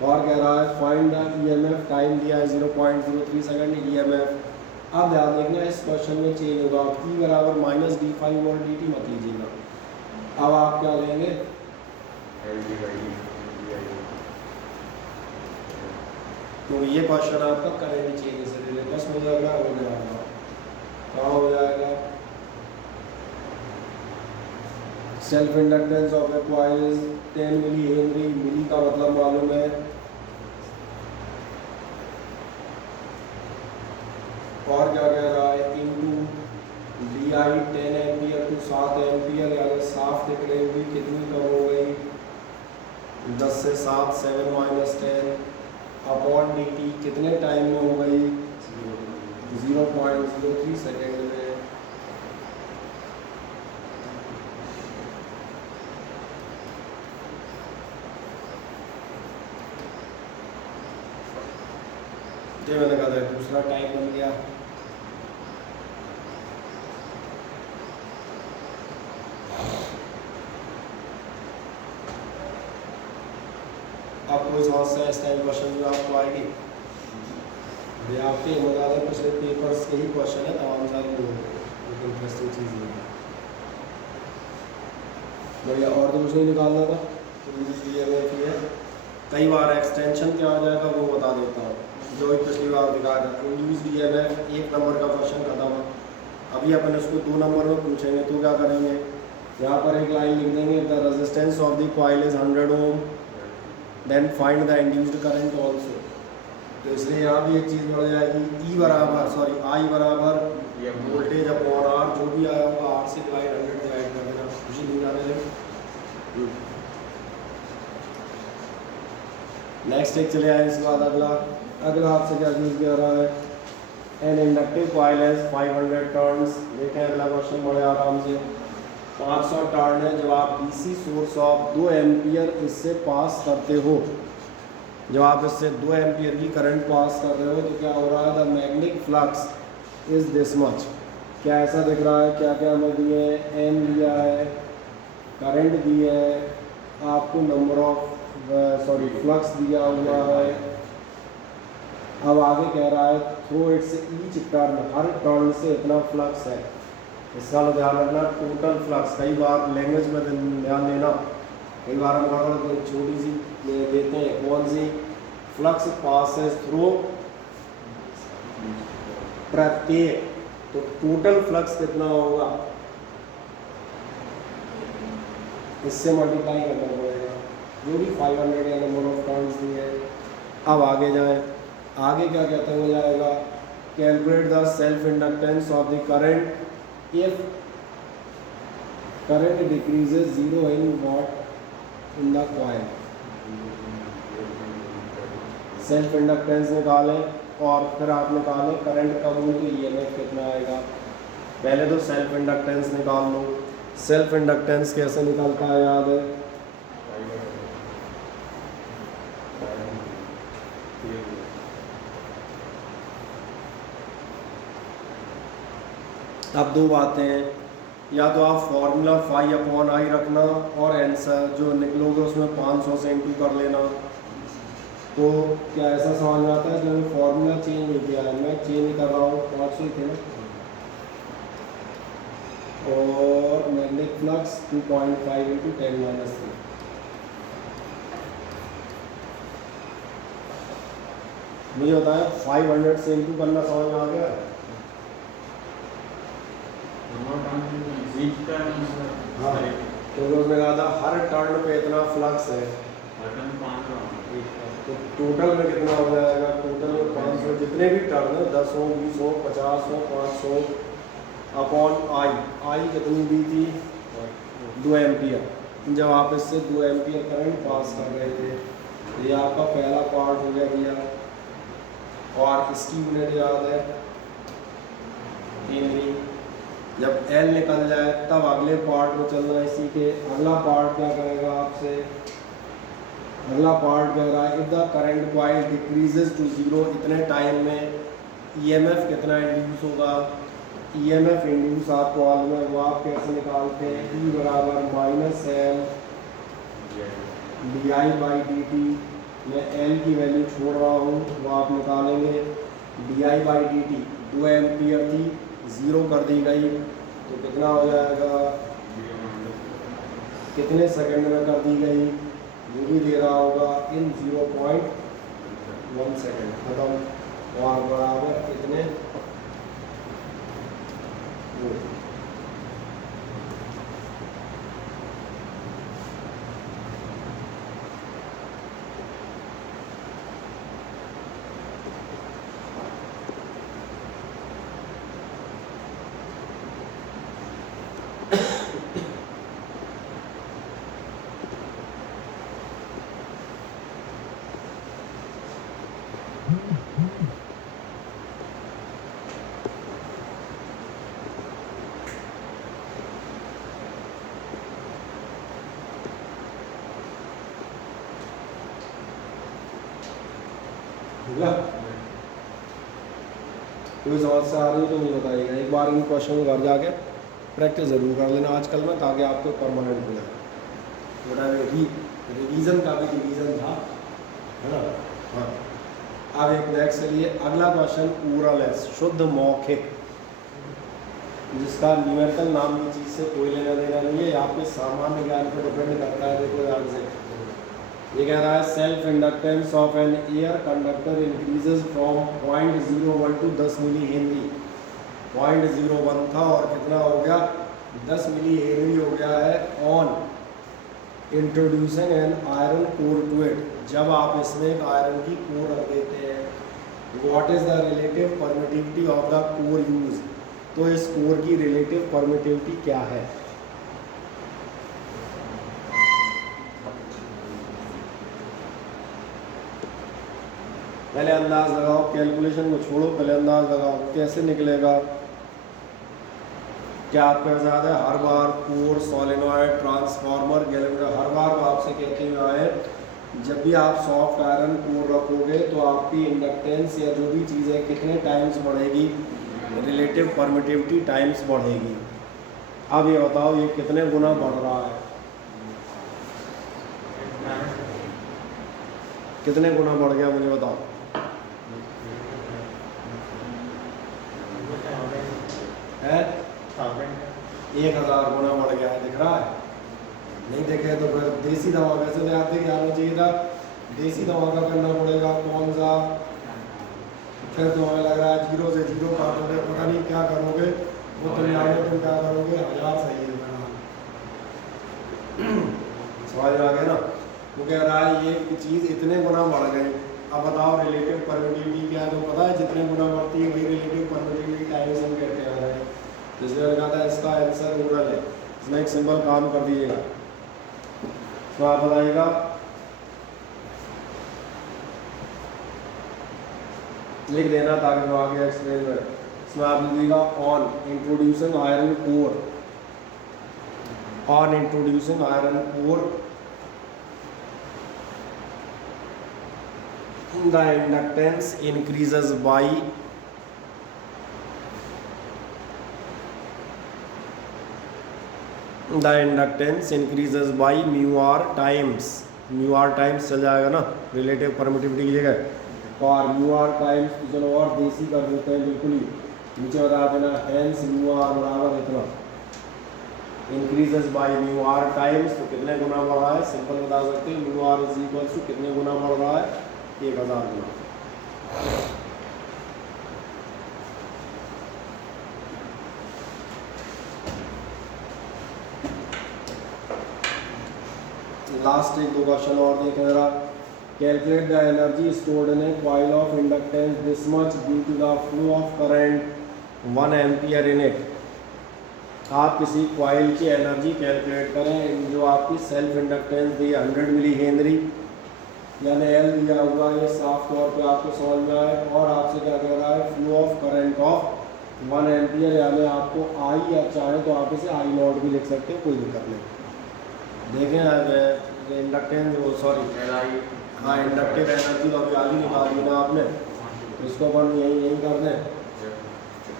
और कह रहा है फाइंड द ईएमएफ, टाइम दिया है 0.03 सेकंड ईएमएफ। अब ध्यान देखना इस क्वेश्चन में चेंज होगा, P बराबर माइनस डी फाइव और डी टी मत लीजिएगा। अब आप क्या लेंगे? तो ये क्वेश्चन आपका करंट चेंज से रिलेटेड बस हो जाएगा, हो जाएगा। कहाँ हो जाएगा? Self inductance of a coil is 10 milli henry. Milli का मतलब मालूम है, और क्या कह रहा है? Into D I 10 ampere to 7 ampere, यानी साफ दिख रही हुई कितनी कम हो गई? 10 से 7 7 माइनस 10 अपॉन डी टी कितने टाइम में हो गई? 0.03 सेकेंड में। ये मैंने कहा था दूसरा टाइम बन गया। अब कोई समस्या इस टाइम क्वेश्चन जो आपको आएगी? आपके बता दें पिछले पेपर्स के ही क्वेश्चन है तमाम सारे लोगों के। एक इंटरेस्टिंग चीज़ ये है। बढ़िया, और तो कुछ नहीं निकालना था। यूज़ है। कई बार एक्सटेंशन क्या आ जाएगा वो बता देता हूँ, जो भी पिछली बार दिखाया था। यूज़ DMF 1 नंबर का क्वेश्चन खत्म है। अभी अपन इसको 2 नंबर में पूछेंगे, तो क्या करेंगे, यहाँ पर एक लाइन लिख देंगे, the resistance of the coil is 100 ohm, then find the induced current also. तो इसलिए यहाँ भी एक चीज़ बढ़ जाएगी, आई बराबर वोल्टेज अपॉन आर, जो भी आया होगा आर से डिवाइड 100 डिवाइड कर देना, खुशी नहीं जाने लगे। नेक्स्ट एक चले आए, इसके बाद अगला आपसे क्या चीज़ कह रहा है, an inductive coil has 500 turns. देखें अगला क्वेश्चन बड़े आराम से, 500 टर्न है। जब आप DC सोर्स ऑफ 2 एम्पियर इससे पास करते हो, जब आप इससे 2 एम्पियर की करंट पास कर रहे हो, तो क्या हो रहा है, the magnetic flux is this much. क्या ऐसा दिख रहा है, क्या क्या हमें दिए हैं, एम दिया है, करंट दी है, आपको नंबर ऑफ फ्लक्स दिया हुआ है। अब आगे कह रहा है through it's each turn, her turn से इतना फ्लक्स है। इसका ध्यान रखना, टोटल फ्लक्स। कई बार लैंग्वेज में ध्यान देना, कई बार हम गड़बड़ छोटी सी देते हैं, कौन सी, फ्लक्स पासेस थ्रू प्रत्येक, तो टोटल फ्लक्स कितना होगा, इससे मल्टीप्लाई करना पड़ेगा, जो भी 500 या नंबर ऑफ टर्न्स दी है। अब आगे जाएं, आगे क्या कहते हो जाएगा, calculate the self inductance of the current if current decreases 0 in what in the coil. Self inductance निकालें और फिर आप निकालें करंट कम हो तो EMF कितना आएगा। पहले तो सेल्फ इंडक्टेंस निकाल लो। सेल्फ इंडक्टेंस कैसे निकलता है, याद है, अब दो बातें हैं, या तो आप फॉर्मूला phi/I रखना और आंसर जो निकलोगे उसमें 500 से इंटू कर लेना। तो क्या ऐसा समझ में आता है, इसलिए मैं फॉर्मूला चेंज नहीं किया है, मैं चेंज कर रहा हूँ, 500 थे ना, और मैग्नेटिक फ्लक्स 2.5 इंटू 10⁻3। मुझे बताया 500 से इंटू करना समझ में आ गया। हाँ, क्योंकि उसने कहा था हर टर्न पे इतना फ्लक्स है, तो टोटल में कितना हो जाएगा, टोटल में 500, जितने भी टर्न है 10 हो, 20 हो, 50 हो, 500 अपॉन आई कितनी दी थी, 2 एम्पियर। जब आप इससे 2 एम्पियर करंट पास कर रहे थे, ये आपका पहला पार्ट हो गया भैया, और इसकी यूनिट याद है हेनरी। जब L निकल जाए तब अगले पार्ट में चलना है इसी के। अगला पार्ट क्या करेगा आपसे, अगला पार्ट कह रहा है if the current coil decreases to 0, इतने टाइम में EMF कितना इंड्यूस होगा। EMF इंड्यूस आपको मालूम है, वो आप कैसे निकालते हैं, E बराबर -M di/dt। मैं L की वैल्यू छोड़ रहा हूँ, वो आप निकालेंगे, di/dt 2 एम्पियर थी, 0 कर दी गई, तो कितना हो जाएगा, कितने सेकंड में कर दी गई, वो भी दे रहा होगा, इन 0.1 सेकंड खत्म, और बराबर कितने, कोई समस्या आ रही है तो मुझे बताइएगा। एक बार इन क्वेश्चन को घर जाके प्रैक्टिस ज़रूर कर लेना आजकल में, ताकि आपको परमानेंट हो जाए। थोड़ा रिवीजन का भी रिवीजन था, है ना। हाँ, अब एक नेक्स्ट चलिए, अगला क्वेश्चन ओरल है, शुद्ध मौखिक। जिसका न्यूमेरिकल नाम की चीज़ से कोई लेना देना नहीं है, ये आपके सामान्य ज्ञान पर डिपेंड करता है। देखो ध्यान से, ये कह रहा है self inductance of an air conductor increases from 0.01 to 10 milli henry. 0.01 था और कितना हो गया, 10 मिली हेनरी हो गया है on introducing an iron core to it. जब आप इसमें एक आयरन की कोर रख देते हैं, what is the relative permittivity of the core use, तो इस कोर की रिलेटिव परमिटिविटी क्या है। पहले अंदाज लगाओ, कैलकुलेशन को छोड़ो, पहले अंदाज लगाओ कैसे निकलेगा। क्या आपका याद है, हर बार कोर, सोलेनॉइड, ट्रांसफार्मर, गैलेवेटर, हर बार वो आपसे कहते हुए आए जब भी आप सॉफ्ट आयरन कोर रखोगे तो आपकी इंडक्टेंस या जो भी चीज़ है कितने टाइम्स बढ़ेगी, रिलेटिव परमिटिविटी टाइम्स बढ़ेगी। अब ये बताओ ये कितने गुना बढ़ रहा है, कितने गुना बढ़ गया मुझे बताओ। है 1000 गुना बढ़ गया है, दिख रहा है? नहीं देखे तो फिर देसी दवा, वैसे तो याद क्या आना चाहिए था, देसी दवा का करना पड़ेगा कौन सा। फिर तो हमें लग रहा है 0 से 0 काटोगे, पता नहीं क्या करोगे, वो तो जाने तुम क्या करोगे, 1000 सही है मेरा। समझ में आ गया ना। वो कह रहा है ये चीज़ इतने गुना बढ़ गई। अब बताओ रिलेटिव परमिटिविटी क्या है, तो पता है जितने गुना बढ़ती है वही रिलेटिव परमिटिविटी टाइम्स हम कहते आ रहे हैं। जिसने लगा था इसका आंसर ओरल है, इसमें एक सिंपल काम कर दीजिएगा। तो आप बताइएगा लिख देना ताकि मैं आगे एक्सप्लेन करें। इसमें आप लिखिएगा on introducing iron core, on introducing iron core the inductance increases by mu r times, mu r times चल जाएगा ना रिलेटिव परमिटिविटी की जगह, और mu r times चलो और देसी कर देते हैं बिल्कुल ही, नीचे बता देना hence mu r बराबर इतना, increases by mu r times, तो कितने गुना बढ़ रहा है, सिंपल बता सकते हैं mu r is equal to कितने गुना बढ़ रहा है, 1000 गुना। लास्ट एक दो क्वेश्चन और देख रहा, calculate the energy stored in a coil of inductance this much due to the flow of current 1 ampere in it. आप किसी कॉइल की एनर्जी कैलकुलेट करें, जो आपकी सेल्फ इंडक्टेंस दी 100 मिली हेनरी यानी एल दिया हुआ है, ये साफ तौर पे आपको समझ में आए, और आपसे क्या कह रहा है flow of current of 1 ampere, यानी आपको आई, या चाहे तो आप इसे आई नॉट भी लिख सकते हैं, कोई दिक्कत नहीं। देखें इंडक्टेंस वो सॉरी हाँ इंडक्टिव एनर्जी तो अभी आगे निकाल दी ना आपने, तो इसको अपन यही कर दें,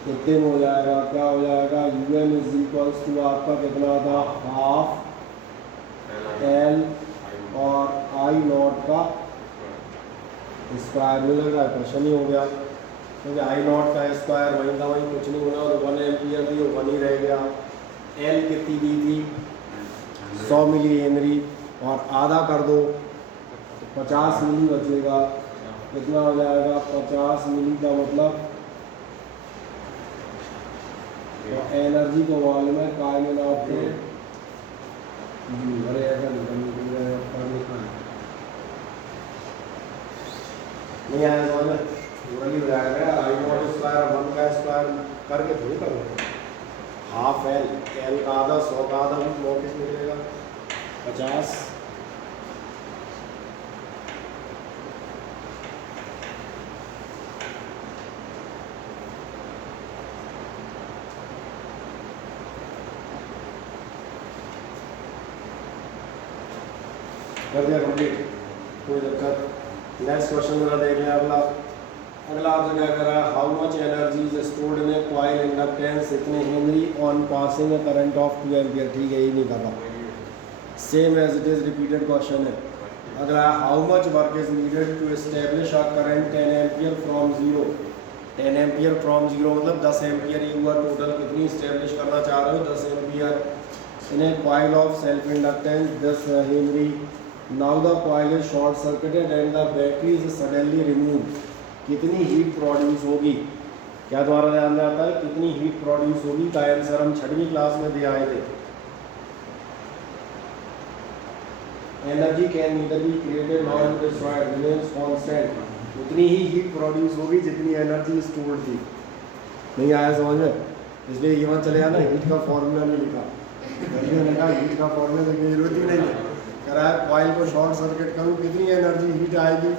कितने में हो जाएगा, क्या हो जाएगा, U N is equals to आपका कितना था, हाफ एल और आई नॉट का स्क्वायर मिल रहा है, क्वेश्चन ही हो गया, क्योंकि आई नॉट का स्क्वायर वहीं का वहीं, कुछ नहीं होना, तो 1 एम्पियर थी वो 1 ही रह गया। एल कितनी दी थी 100 मिली हेनरी, और आधा कर दो तो 50 मिली बचेगा, कितना हो जाएगा 50 मिली का मतलब, तो एनर्जी को मालूम है काय में ना आपको, अरे ऐसा नहीं आया समझ में, पूरा ही हो जाएगा। आई नॉट स्क्वायर 1 का स्क्वायर करके थोड़ी करोगे, हाफ एल, एल का आधा 100 का आधा भी 9 किस निकलेगा 50। कर दिया कंप्लीट, कोई दिक्कत। नेक्स्ट क्वेश्चन मेरा देख लें अगला। अगला आपसे क्या कर रहा है, how much energy is stored in a coil inductance इतने henry on passing a current of 2 ampere. ठीक है, यही नहीं कर रहा, same as it is repeated question है। अगला how much work is needed to establish a current 10 ampere from 0 10 ampere from zero मतलब 10 एम्पियर ही हुआ। टोटल कितनी इस्टेब्लिश करना चाह रहे हो? 10 ampere in a coil of self inductance 10 Henry. Now the coil is short circuited and the battery is suddenly remove. कितनी हीट प्रोड्यूस होगी? क्या द्वारा ध्यान जाता है? कितनी हीट प्रोड्यूस होगी का आंसर हम 6वीं क्लास में दे आए थे। Energy can neither be created nor destroyed remains constant. उतनी ही हीट प्रोड्यूस होगी जितनी एनर्जी स्टोर थी। नहीं आया समझ में? इसलिए ये मत चले आना हीट का फॉर्मूला नहीं लिखा। मैंने कहा हीट का फॉर्मूला लिखने की जरूरत ही नहीं है। कह रहा है कॉइल को शॉर्ट सर्किट करूँ कितनी एनर्जी हीट आएगी,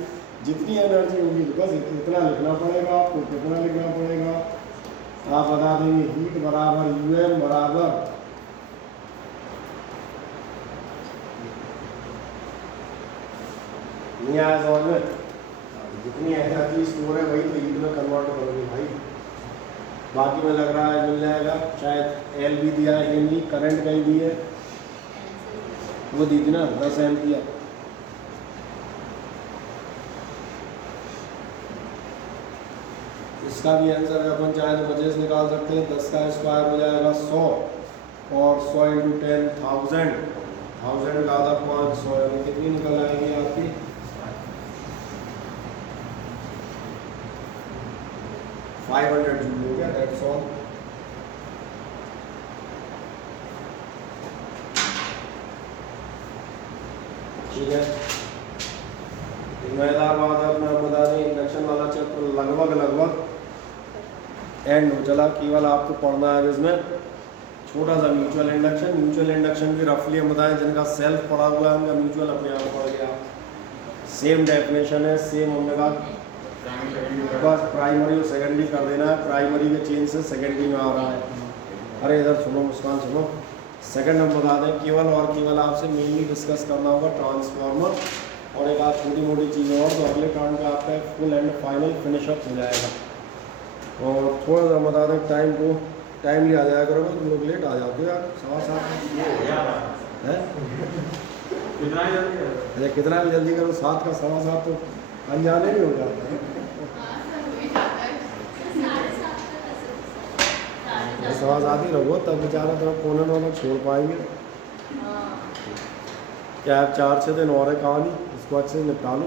जितनी एनर्जी होगी तो बस इतना लिखना पड़ेगा आपको। कितना लिखना पड़ेगा? आप बता देंगे हीट बराबर यूएम बराबर नहीं आया समझ में? जितनी एनर्जी स्टोर है वही तो हीट में कन्वर्ट करोगे भाई। बाकी में लग रहा है मिल जाएगा। शायद एल भी दिया है हेनरी, करंट कहीं दी है वो दी थी ना 10 एम्पियर। इसका भी आंसर अपन चाहे तो 25 निकाल सकते हैं। 10 का स्क्वायर हो जाएगा 100 और 100 इंटू 10 1000। 1000 का आधा 500 यानी कितनी निकल आएगी आपकी? 500 जूल हो गया। That's all. ठीक है, मजेदार बात है अपना बता दें इंडक्शन वाला चैप्टर लगभग एंड हो चला। केवल आपको पढ़ना है इसमें छोटा सा म्यूचुअल इंडक्शन। म्यूचुअल इंडक्शन भी रफली हम बताएं जिनका सेल्फ पढ़ा हुआ है उनका म्यूचुअल अपने आप पढ़ गया। सेम डेफिनेशन है, सेम हमने कहा बस प्राइमरी और सेकेंडरी कर देना है। प्राइमरी के चेंज से सेकेंडरी में आ रहा है। अरे इधर सुनो मुस्कान सुनो। सेकंड हम बता दें केवल और केवल आपसे मेनली डिस्कस करना होगा ट्रांसफार्मर और एक आध छोटी मोटी चीज़ें और, तो अगले टर्न का आपका फुल एंड फाइनल फिनिशअप हो जाएगा। और थोड़ा सा बता दें टाइम को टाइमली आ जाया करोगे। तुम लोग लेट आ जाते हो यार। 7:15 है अच्छा कितना भी जल्दी करो। 7 का 7:15 तो अनजाने भी हो जाता है। 7:15 ही रहो तब बेचारा थोड़ा कोना वोना छोड़ पाएंगे। क्या आप 4-6 दिन और है कहानी, इसको अच्छे से निपटा लो।